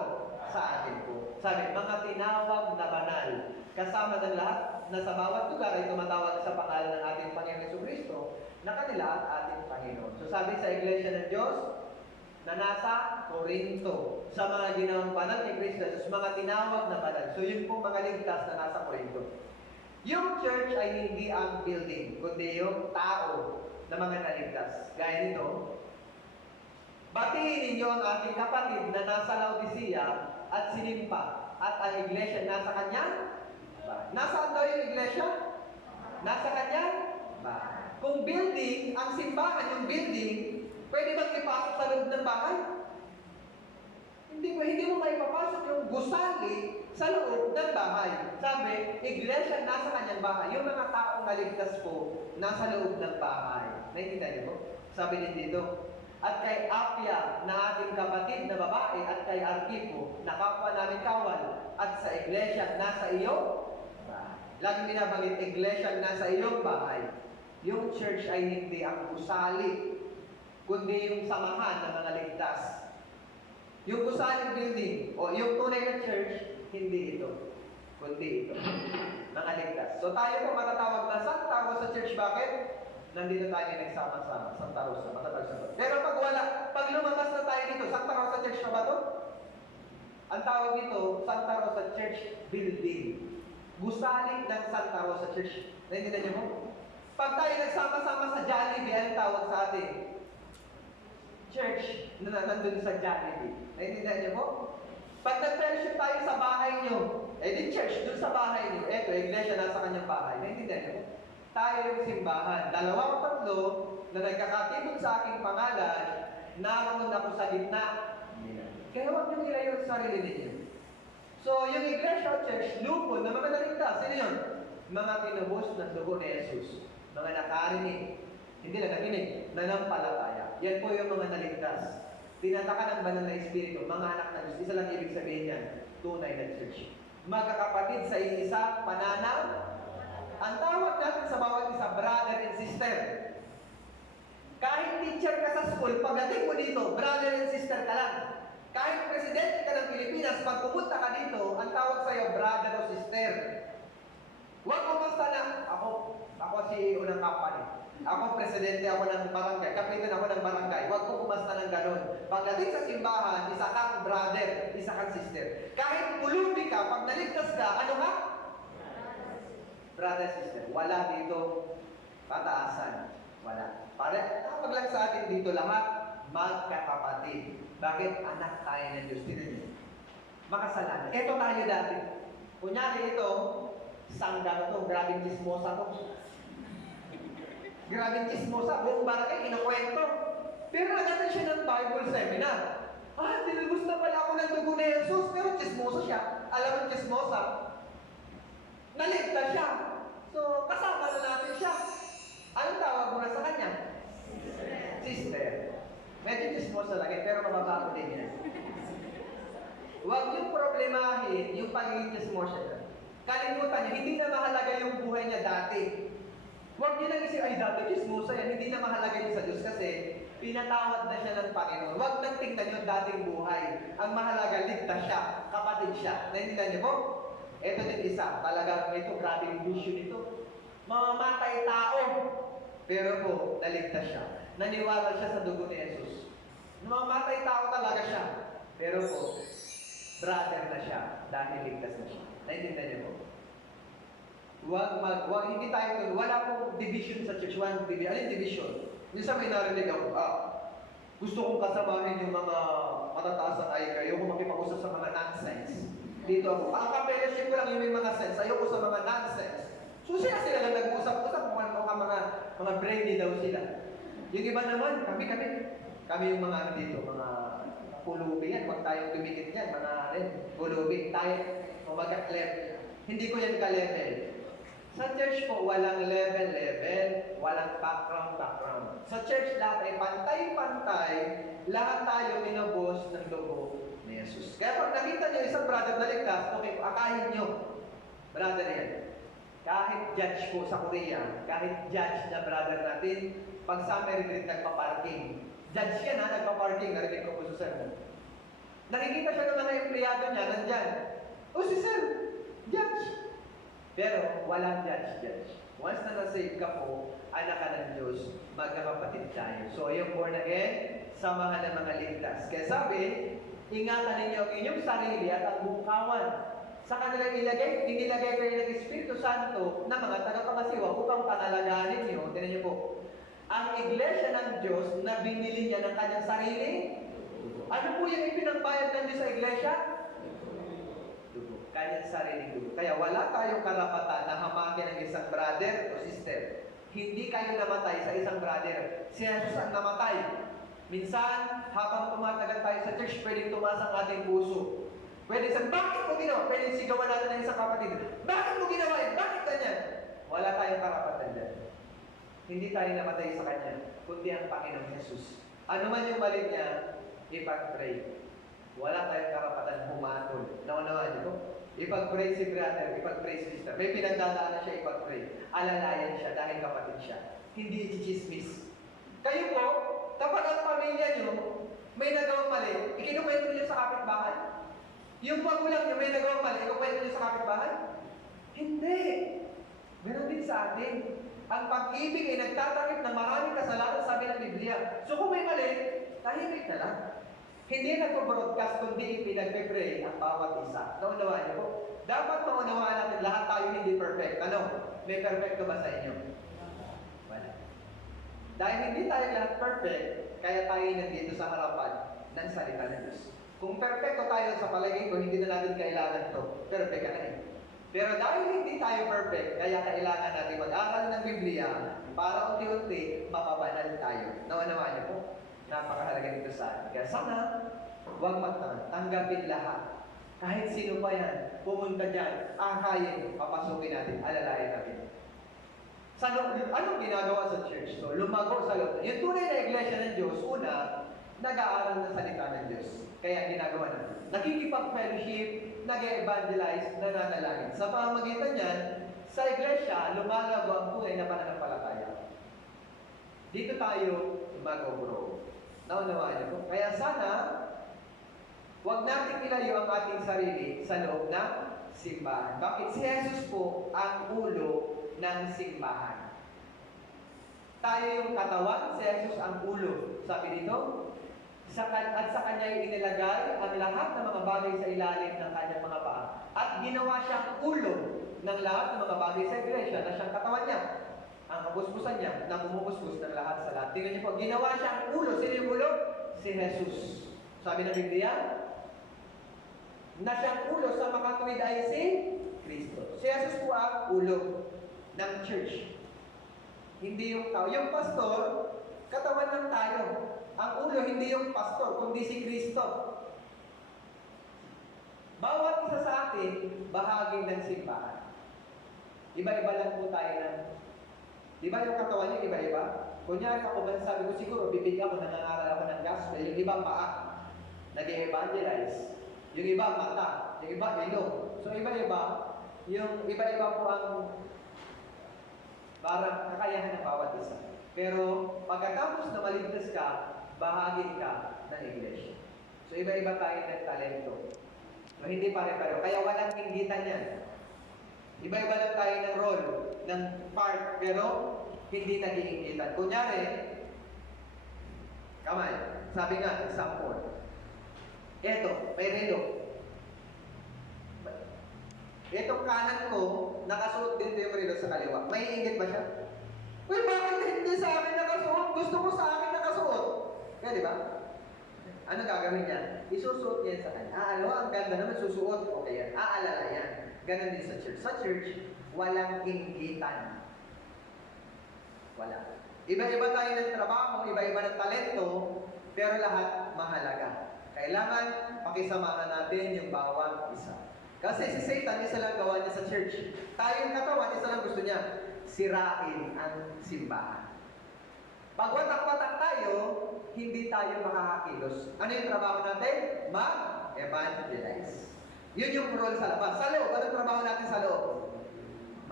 Sa atin po. Sabi, mga tinawag na banal. kasama ng lahat na sa bawat lugar ay tumatawag sa pangalan ng ating Panginoon Jesucristo na kanila at ating Panginoon. So sabi sa Iglesia ng Diyos na nasa Corinto, sa mga ginawang banal ni Kristo, sa mga tinawag na banal. So yun pong mga ligtas na nasa Corinto. Yung church ay hindi ang building, kundi yung tao na mga naligtas. Gaya nito, batiin ninyo ang ating kapatid na nasa Laodicea at sinimpa at ang iglesia nasa kanya. Nasaan daw yung iglesia? Nasa kanya? Kung building, ang simbahan yung building, pwede bang ipasok sa loob ng bahay? Hindi mo maipapasok yung gusali sa loob ng bahay. Sabi, iglesia nasa kanyang bahay. Yung mga taong naligtas po, nasa loob ng bahay. Naintindihan niyo po? Sabi din dito, at kay Apia na ating kapatid na babae at kay Arquipo na kapwa namin kawal at sa iglesia nasa iyo bahay. Laging binabanggit, iglesia nasa iyong bahay. Yung church ay hindi ang gusali, kundi yung samahan ng mga ligtas. Yung gusaling building o yung tunay na church, hindi ito, kundi ito, mga ligtas. So tayo po matatawag na Santa Rosa Church. Bakit? Nandito tayo nagsama-sama, Santa Rosa, matatawag sa Diyos. Pero pag lumabas na tayo dito, Santa Rosa Church na ba ito? Ang tawag dito, Santa Rosa Church Building. Gusaling ng Santa Rosa Church. Naintindihan niyo po? Pag tayo nagsama-sama sa Jollibee, ang tawag sa atin? Church na nandun sa Jollibee. Naintindihan niyo po? Pag nag-fellowship tayo sa bahay niyo, di church, dun sa bahay niyo. Eto, iglesia nasa kanyang bahay. Naintindihan niyo po? Tayo yung simbahan. 2 o 3 na nagkakatipon sa aking pangalan, naroon ako sa gitna. Kaya huwag niyong ilayo sa sarili ninyo. So, yung iglesia o church, lupon na mga naligtas. Sino yun? Mga pinubos ng dugo ni Jesus. Mga nakarinig. Hindi lang nakinig, nanampalataya. Yan po yung mga naligtas. Tinataka ng banal na Espiritu, mga anak ng Diyos. Isa lang ibig sabihin yan, tunay na church. Magkakapatid sa isa, pananaw. Ang tawag natin sa bawat isa, brother and sister. Kahit teacher ka sa school, pagdating mo dito, brother and sister ka lang. Kahit presidente ka ng Pilipinas, pag pumunta ka dito, ang tawag sa'yo, brother o sister. Huwag mo basta na, ako CEO ng company. Ako, presidente ako ng barangay. Kapitan ako ng barangay. Huwag ko kumasta ng ganun. Pagdating sa simbahan, isa kang brother, isa kang sister. Kahit pulubi ka, pag naligtas ka, ano ka? Brother, sister. Wala dito pataasan. Wala. Tawag lang sa atin dito lahat, magkakapatid. Bakit? Anak tayo ng Diyos. Tinan niyo. Makasalanan. Ito tayo dati. Kunyari ito, sangga to, grabing chismosa to. Grabing chismosa, buong barangay, kinukwento. Pero nagatan siya ng Bible seminar. Tinubos na pala ako ng dugo ni Jesus, pero chismosa siya. Alam mo chismosa? Naligtas siya. So, kasama na natin siya. Anong tawag mo na sa kanya? Sister. Medyo chismosa lang, pero mababago din yan. Huwag niyong problemahin yung pagiging chismosa. Kalimutan niyo, hindi na mahalaga yung buhay niya dati. Huwag niyo nang isip, ay dati chismosa yan, hindi na mahalaga yun sa Diyos kasi pinatawad na siya ng Panginoon. Huwag nang tingnan yung dating buhay. Ang mahalaga, ligtas siya, kapatid siya. Naintindihan niyo po? Ito din isa, talagang ito, grabe yung vision ito. Mamamatay tao, pero po, naligtas siya. Naniwala siya sa dugo ni Jesus. Mamamatay tao talaga siya, pero po, brother na siya dahil ligtas na siya. Naintindihan niyo po? Hindi tayo doon. Wala pong division sa church. One division. Ano yung division? Minsan may narinig ako, gusto kong kasamahin yung mga matataas ang ay kayo kung makipag-usap sa mga nonsense. Dito ako. Ang kapelaship ko lang yung may mga sense. Ayoko sa mga nonsense. So sila lang nag-uusap-usap mga brainy daw sila. Yung iba naman, kami yung mga dito, mga pulubi yan. Huwag tayong dumikit yan, mga pulubi. Tayo, mag-level. Hindi ko yan ka-level. Sa church po, walang level, walang background. Sa church lahat ay pantay-pantay, lahat tayo minubos ng dugo ni Jesus. Kaya pag nakita niyo isang brother na ligtas, okay, akayin niyo, brother yan. Kahit judge po sa Korea, kahit judge na brother natin, pag summer retreat nagpa-parking. Judge yan nagpa-parking, narinig ko po sa sermon. Nakikita siya ng mga empleyado niya, nandyan. Si sir, judge. walang judge. Once na nasave ka po, anak ka ng Diyos, magkakapatid tayo. So, yung born again, samahan ng mga ligtas. Kaya sabi, ingatan ninyo ang inyong sarili at ang buong kawan. Sa kanilang inilagay kayo ng Espiritu Santo na mga tagapangasiwa upang pangalagaan ninyo. Tingnan niyo po, ang iglesia ng Diyos na binili niya ng kanyang sarili, ano po yung ipinagbayad ng Diyos sa iglesia? Dugo. Kanyang sariling dugo. Kaya wala tayong karapatan na hamakin ng isang brother o sister. Hindi kayo namatay sa isang brother. Si Jesus ang namatay. Minsan, habang tumatagal tayo sa church, pwedeng tumaas ang ating puso. Pwede sa, bakit mo ginawa? Pwede sigawan natin ng isang kapatid. Bakit mo ginawa yan? Bakit ganyan? Wala tayong karapatan dyan. Hindi tayo namatay sa Kanya, kundi ang Panginoong Jesus. Ano man yung mali niya, ipag-pray. Wala tayong karapatan humatol. Naunawaan niyo po? Ipag-pray si brother, ipag-pray si sister. May pinagdadaan na siya, ipag-pray. Alalayan siya dahil kapatid siya. Hindi i-chismis. Kayo po, kapag ang pamilya niyo may nagawang mali, ikinukwento niyo sa kapitbahay? Yung magulang niyo may nagawang mali, ikinukwento niyo sa kapitbahay? Hindi. Meron din sa atin. Ang pag-ibig ay nagtatakip ng maraming kasalanan, sabi ng Biblia. So kung may mali, tahimik na lang. Hindi nagpo-broadcast, kundi ipinagpe-pray ang bawat isa. Naunawaan niyo po? Dapat maunawaan natin, lahat tayo hindi perfect. Ano? May perfecto ba sa inyo? Wala. Dahil hindi tayo lahat perfect, kaya tayo nandito sa harapan ng salita ng Diyos. Kung perfecto tayo sa palagay ko, hindi na natin kailangan to. Perfect ka na eh. Pero dahil hindi tayo perfect, kaya kailangan natin mag-aral ng Biblia para unti-unti mapabanal tayo. Naunawaan niyo po? Napakahalaga nito sa atin. Kaya sana, huwag magtanong. Tanggapin lahat. Kahit sino pa yan, pumunta dyan, akayin, papasukin natin, alalayan natin. Sa anong ginagawa sa church? So, lumago sa loob. Yung tunay na iglesia ng Diyos, una, nag-aaral ng salita ng Diyos. Kaya ginagawa natin. Nakikipag-fellowship, nag-evangelize, nananalangin. Sa pamamagitan niyan, sa iglesia, lumalago ang tunay na pananampalataya. Dito tayo mag-grow. Naunawaan niyo po? Kaya sana, huwag natin ilayo ang ating sarili sa loob ng simbahan. Bakit? Si Jesus po ang ulo ng simbahan. Tayo yung katawan, si Jesus ang ulo. Sabi dito, at sa kanya ay inilagay ang lahat ng mga bagay sa ilalim ng kanyang mga paa. At ginawa siyang ulo ng lahat ng mga bagay sa iglesia na siyang katawan niya. Ang kabusbusan niya na bumubusbus ng lahat sa lahat. Tingnan niyo po, ginawa siyang ulo. Sino yung ulo? Si Jesus. Sabi ng Biblia, na siyang ulo sa makatuwid ay si Kristo. Si Jesus po ang ulo ng church. Hindi yung tao. Yung pastor, katawan lang tayo. Ang ulo, hindi yung pastor, kundi si Kristo. Bawat isa sa atin, bahagi ng simbahan. Iba-iba lang po tayo ng... Di ba yung katawan niyo, iba-iba? Kunyari ako ba, sabi ko siguro, bibig ako, nangangaral ako ng gospel. Yung iba paa, nag-evangelize. Yung iba mata, yung iba ilong. So iba-iba, yung iba-iba po ang parang kakayahan ng bawat isa. Pero pagkatapos na maligtas ka, bahagi ka ng iglesia. So iba-iba tayo ng talento. So hindi pare-pareho. Kaya walang inggitan yan. Iba-iba lang tayo ng role, ng part, pero hindi nag-iingitan. Kunyari, kamay, sabi nga, example. Eto, may relo. Etong kanan ko, nakasuot din yung relo sa kaliwa. May ingit ba siya? Uy, bakit hindi sa akin nakasuot? Gusto ko sa akin nakasuot. Kaya di ba? Ano gagawin niya? Isusuot niya sa kanya. Alam mo, ang ganda naman susuot. Okay yan. Aalala yan. Ganon din sa church. Sa church, walang inggitan. Wala. Iba-iba tayo ng trabaho, iba-iba ng talento, pero lahat mahalaga. Kailangan pakisamahan natin yung bawat isa. Kasi si Satan, isa lang gawa niya sa church. Tayong katawan, isa lang gusto niya. Sirain ang simbahan. Pag watak-watak tayo, hindi tayo makakakilos. Ano yung trabaho natin? Mag-evangelize. Yun yung role sa labas. Sa loob, anong trabaho natin sa loob?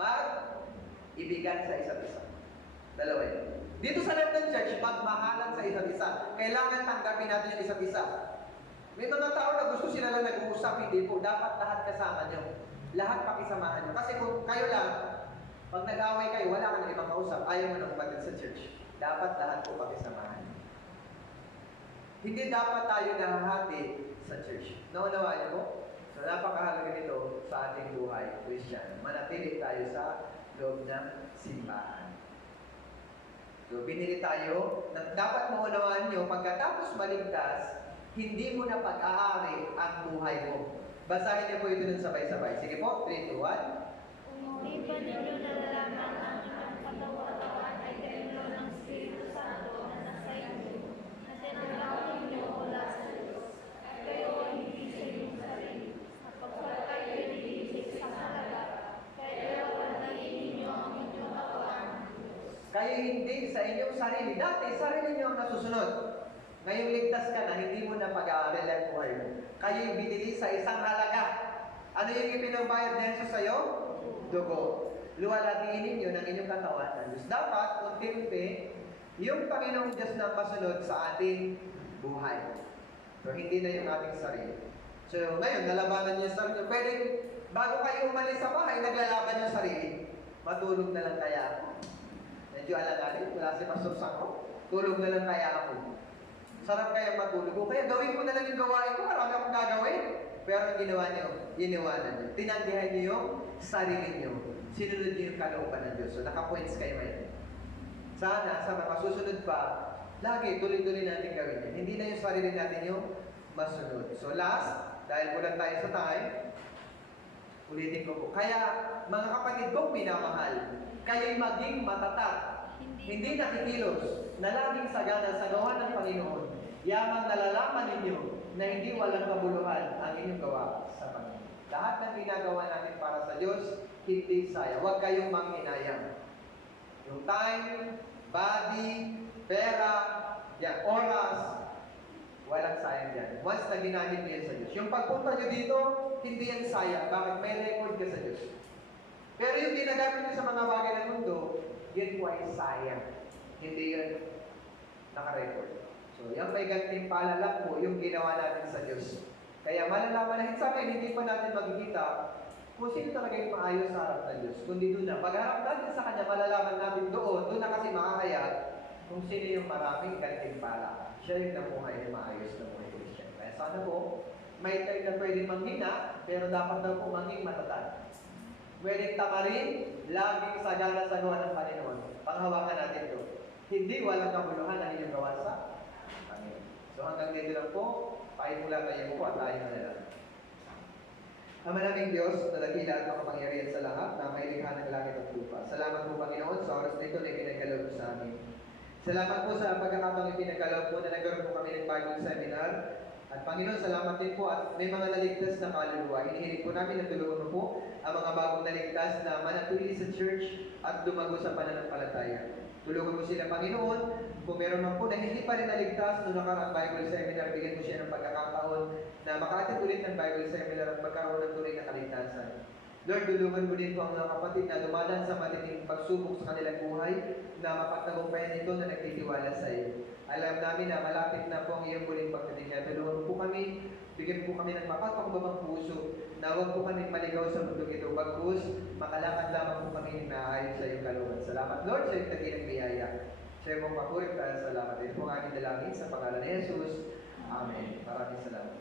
Mag-ibigan sa isa't isa. Dalawa yun. Dito sa loob ng church, magmahalan sa isa't isa. Kailangan tanggapin natin yung isa't isa. May mga tao na gusto sila lang nag-uusap, hindi po. Dapat lahat kasama nyo. Lahat pakisamahan nyo. Kasi kung kayo lang, Pag nag-away kayo, wala ka na ibang kausap, ayaw mo na umatid sa church. Dapat lahat po pakisamahan. Hindi dapat tayo nahahati sa church. Naunawaan niyo po? So, napakahalaga nito sa ating buhay, Christian. Manatili tayo sa loob ng simbahan. So, binili tayo, dapat maunawaan nyo, pagkatapos maligtas, hindi mo na pag-aari ang buhay mo. Basahin niyo po ito ng sabay-sabay. Sige po, 3, 2, 1. Umuwi pa ninyo nalalaman ang inyong katawan ay templo ng Espiritu Santo na nasa inyo, na tinanggap ninyo mula sa Diyos. Kayo ay hindi sa inyong sarili, sapagkat kayo ay nililig sa halaga, kaya walahin ninyo ang inyong katawan ng Diyos. Kayo hindi sa inyong sarili. Dati, sarili niyo ang nasusunod. Ngayong ligtas ka na, hindi mo na pag-aaral ang buhay mo. Kayo'y binili sa isang halaga. Ano yung ipinambayad din sa sayo? Dugo. Luwalhatiin ninyo ng inyong katawan ng Diyos. Dapat, unti-unti, yung Panginoong Diyos na masunod sa ating buhay. So, hindi na yung ating sarili. So, ngayon, nalabanan niyo yung sarili. Pwedeng, bago kayo umalis sa bahay, naglalaban yung sarili. Matulog na lang kaya ako. Medyo alagalit, wala si Pastor Sako. Tulog na lang kaya ako. Sarap kaya matulog ko. Kaya gawin ko na lang yung gawain ko. Marami akong gagawin. Pero ang ginawa niyo, iniwanan niyo. Tinanggihan niyo yung sarili niyo. Sinunod niyo yung kalooban ng Diyos. So, naka-points kayo ngayon. Sana, sa mga susunod pa, lagi tuloy-tuloy natin gawin yan. Hindi na yung sarili natin yung masunod. So, last, dahil kulang tayo sa time, ulitin ko po. Kaya, mga kapatid kong minamahal, kayo'y maging matatag. Hindi nakikilos, na laging sagana sa gawa ng Panginoon. Yamang nalalaman ninyo na hindi walang kabuluhan ang inyong gawa sa Panginoon. Lahat ng ginagawa natin para sa Diyos, hindi sayang. Huwag kayong manghinayang. Yung time, body, pera, yan, oras, walang sayang dyan. Once na ginamit niyo yan sa Diyos. Yung pagpunta nyo dito, hindi yan sayang. Bakit? May record ka sa Diyos. Pero yung ginagamit niyo sa mga bagay ng mundo, yun po ay sayang. Hindi yun naka-record. So, yung may gantimpala lang po yung ginawa natin sa Diyos. Kaya malalaman na sa akin, hindi pa natin makikita kung sino talaga yung maayos sa harap ng Diyos. Kundi doon na. Pagharap natin sa Kanya, malalaman natin doon na kasi makakayat kung sino yung maraming gantimpala. Siya yung namuhay na maayos na buhay Christian. Kaya sana po, may time na pwedeng manghina, pero dapat daw po maging matatag. Pwedeng tamarin, laging sagana sa gawa ng Panginoon. Panghawakan natin ito. Hindi walang kabuluhan ang inyong gawa sa Panginoon. So hanggang dito lang po, pakimula tayo po at tayo manalangin. Ang manaming Diyos, na dakila at makapangyarihan sa lahat, na may likha ng langit at lupa. Salamat po Panginoon sa oras na ito na pinagkaloob sa amin. Salamat po sa pagkakataong ipinagkaloob po na nagkaroon po kami ng Bible Seminar. At Panginoon, salamat din po at may mga naligtas na kaluluwa. Hinihiling po namin na tulungan mo po ang mga bagong naligtas na manatili sa church at lumago sa pananampalataya. Tulungan mo sila, Panginoon. Kung meron man po na hindi pa rin naligtas noong nakaraang Bible Seminar, bigyan mo siya ng pagkakataon na makaatit ulit ng Bible Seminar at magkaroon ng tunay na kaligtasan. Lord, tulungan mo din po ang mga kapatid na dumadaan sa matinding pagsubok sa kanilang buhay na mapagtagumpayan ito na nagtitiwala sa iyo. Alam namin na malapit na po ang iyong muling pagdating. Kaya tulungan po kami, bigyan po kami ng mapagpakumbabang puso na huwag po kami maligaw sa mundo ito. Bagkus, makalakad lamang po kami na ayon sa iyong kalooban. Salamat Lord sa iyong dakilang biyaya. Sa iyong magpapurit tayo salamat. Ito po ang aming dalangin sa pangalan ni Jesus. Amen. Maraming salamat.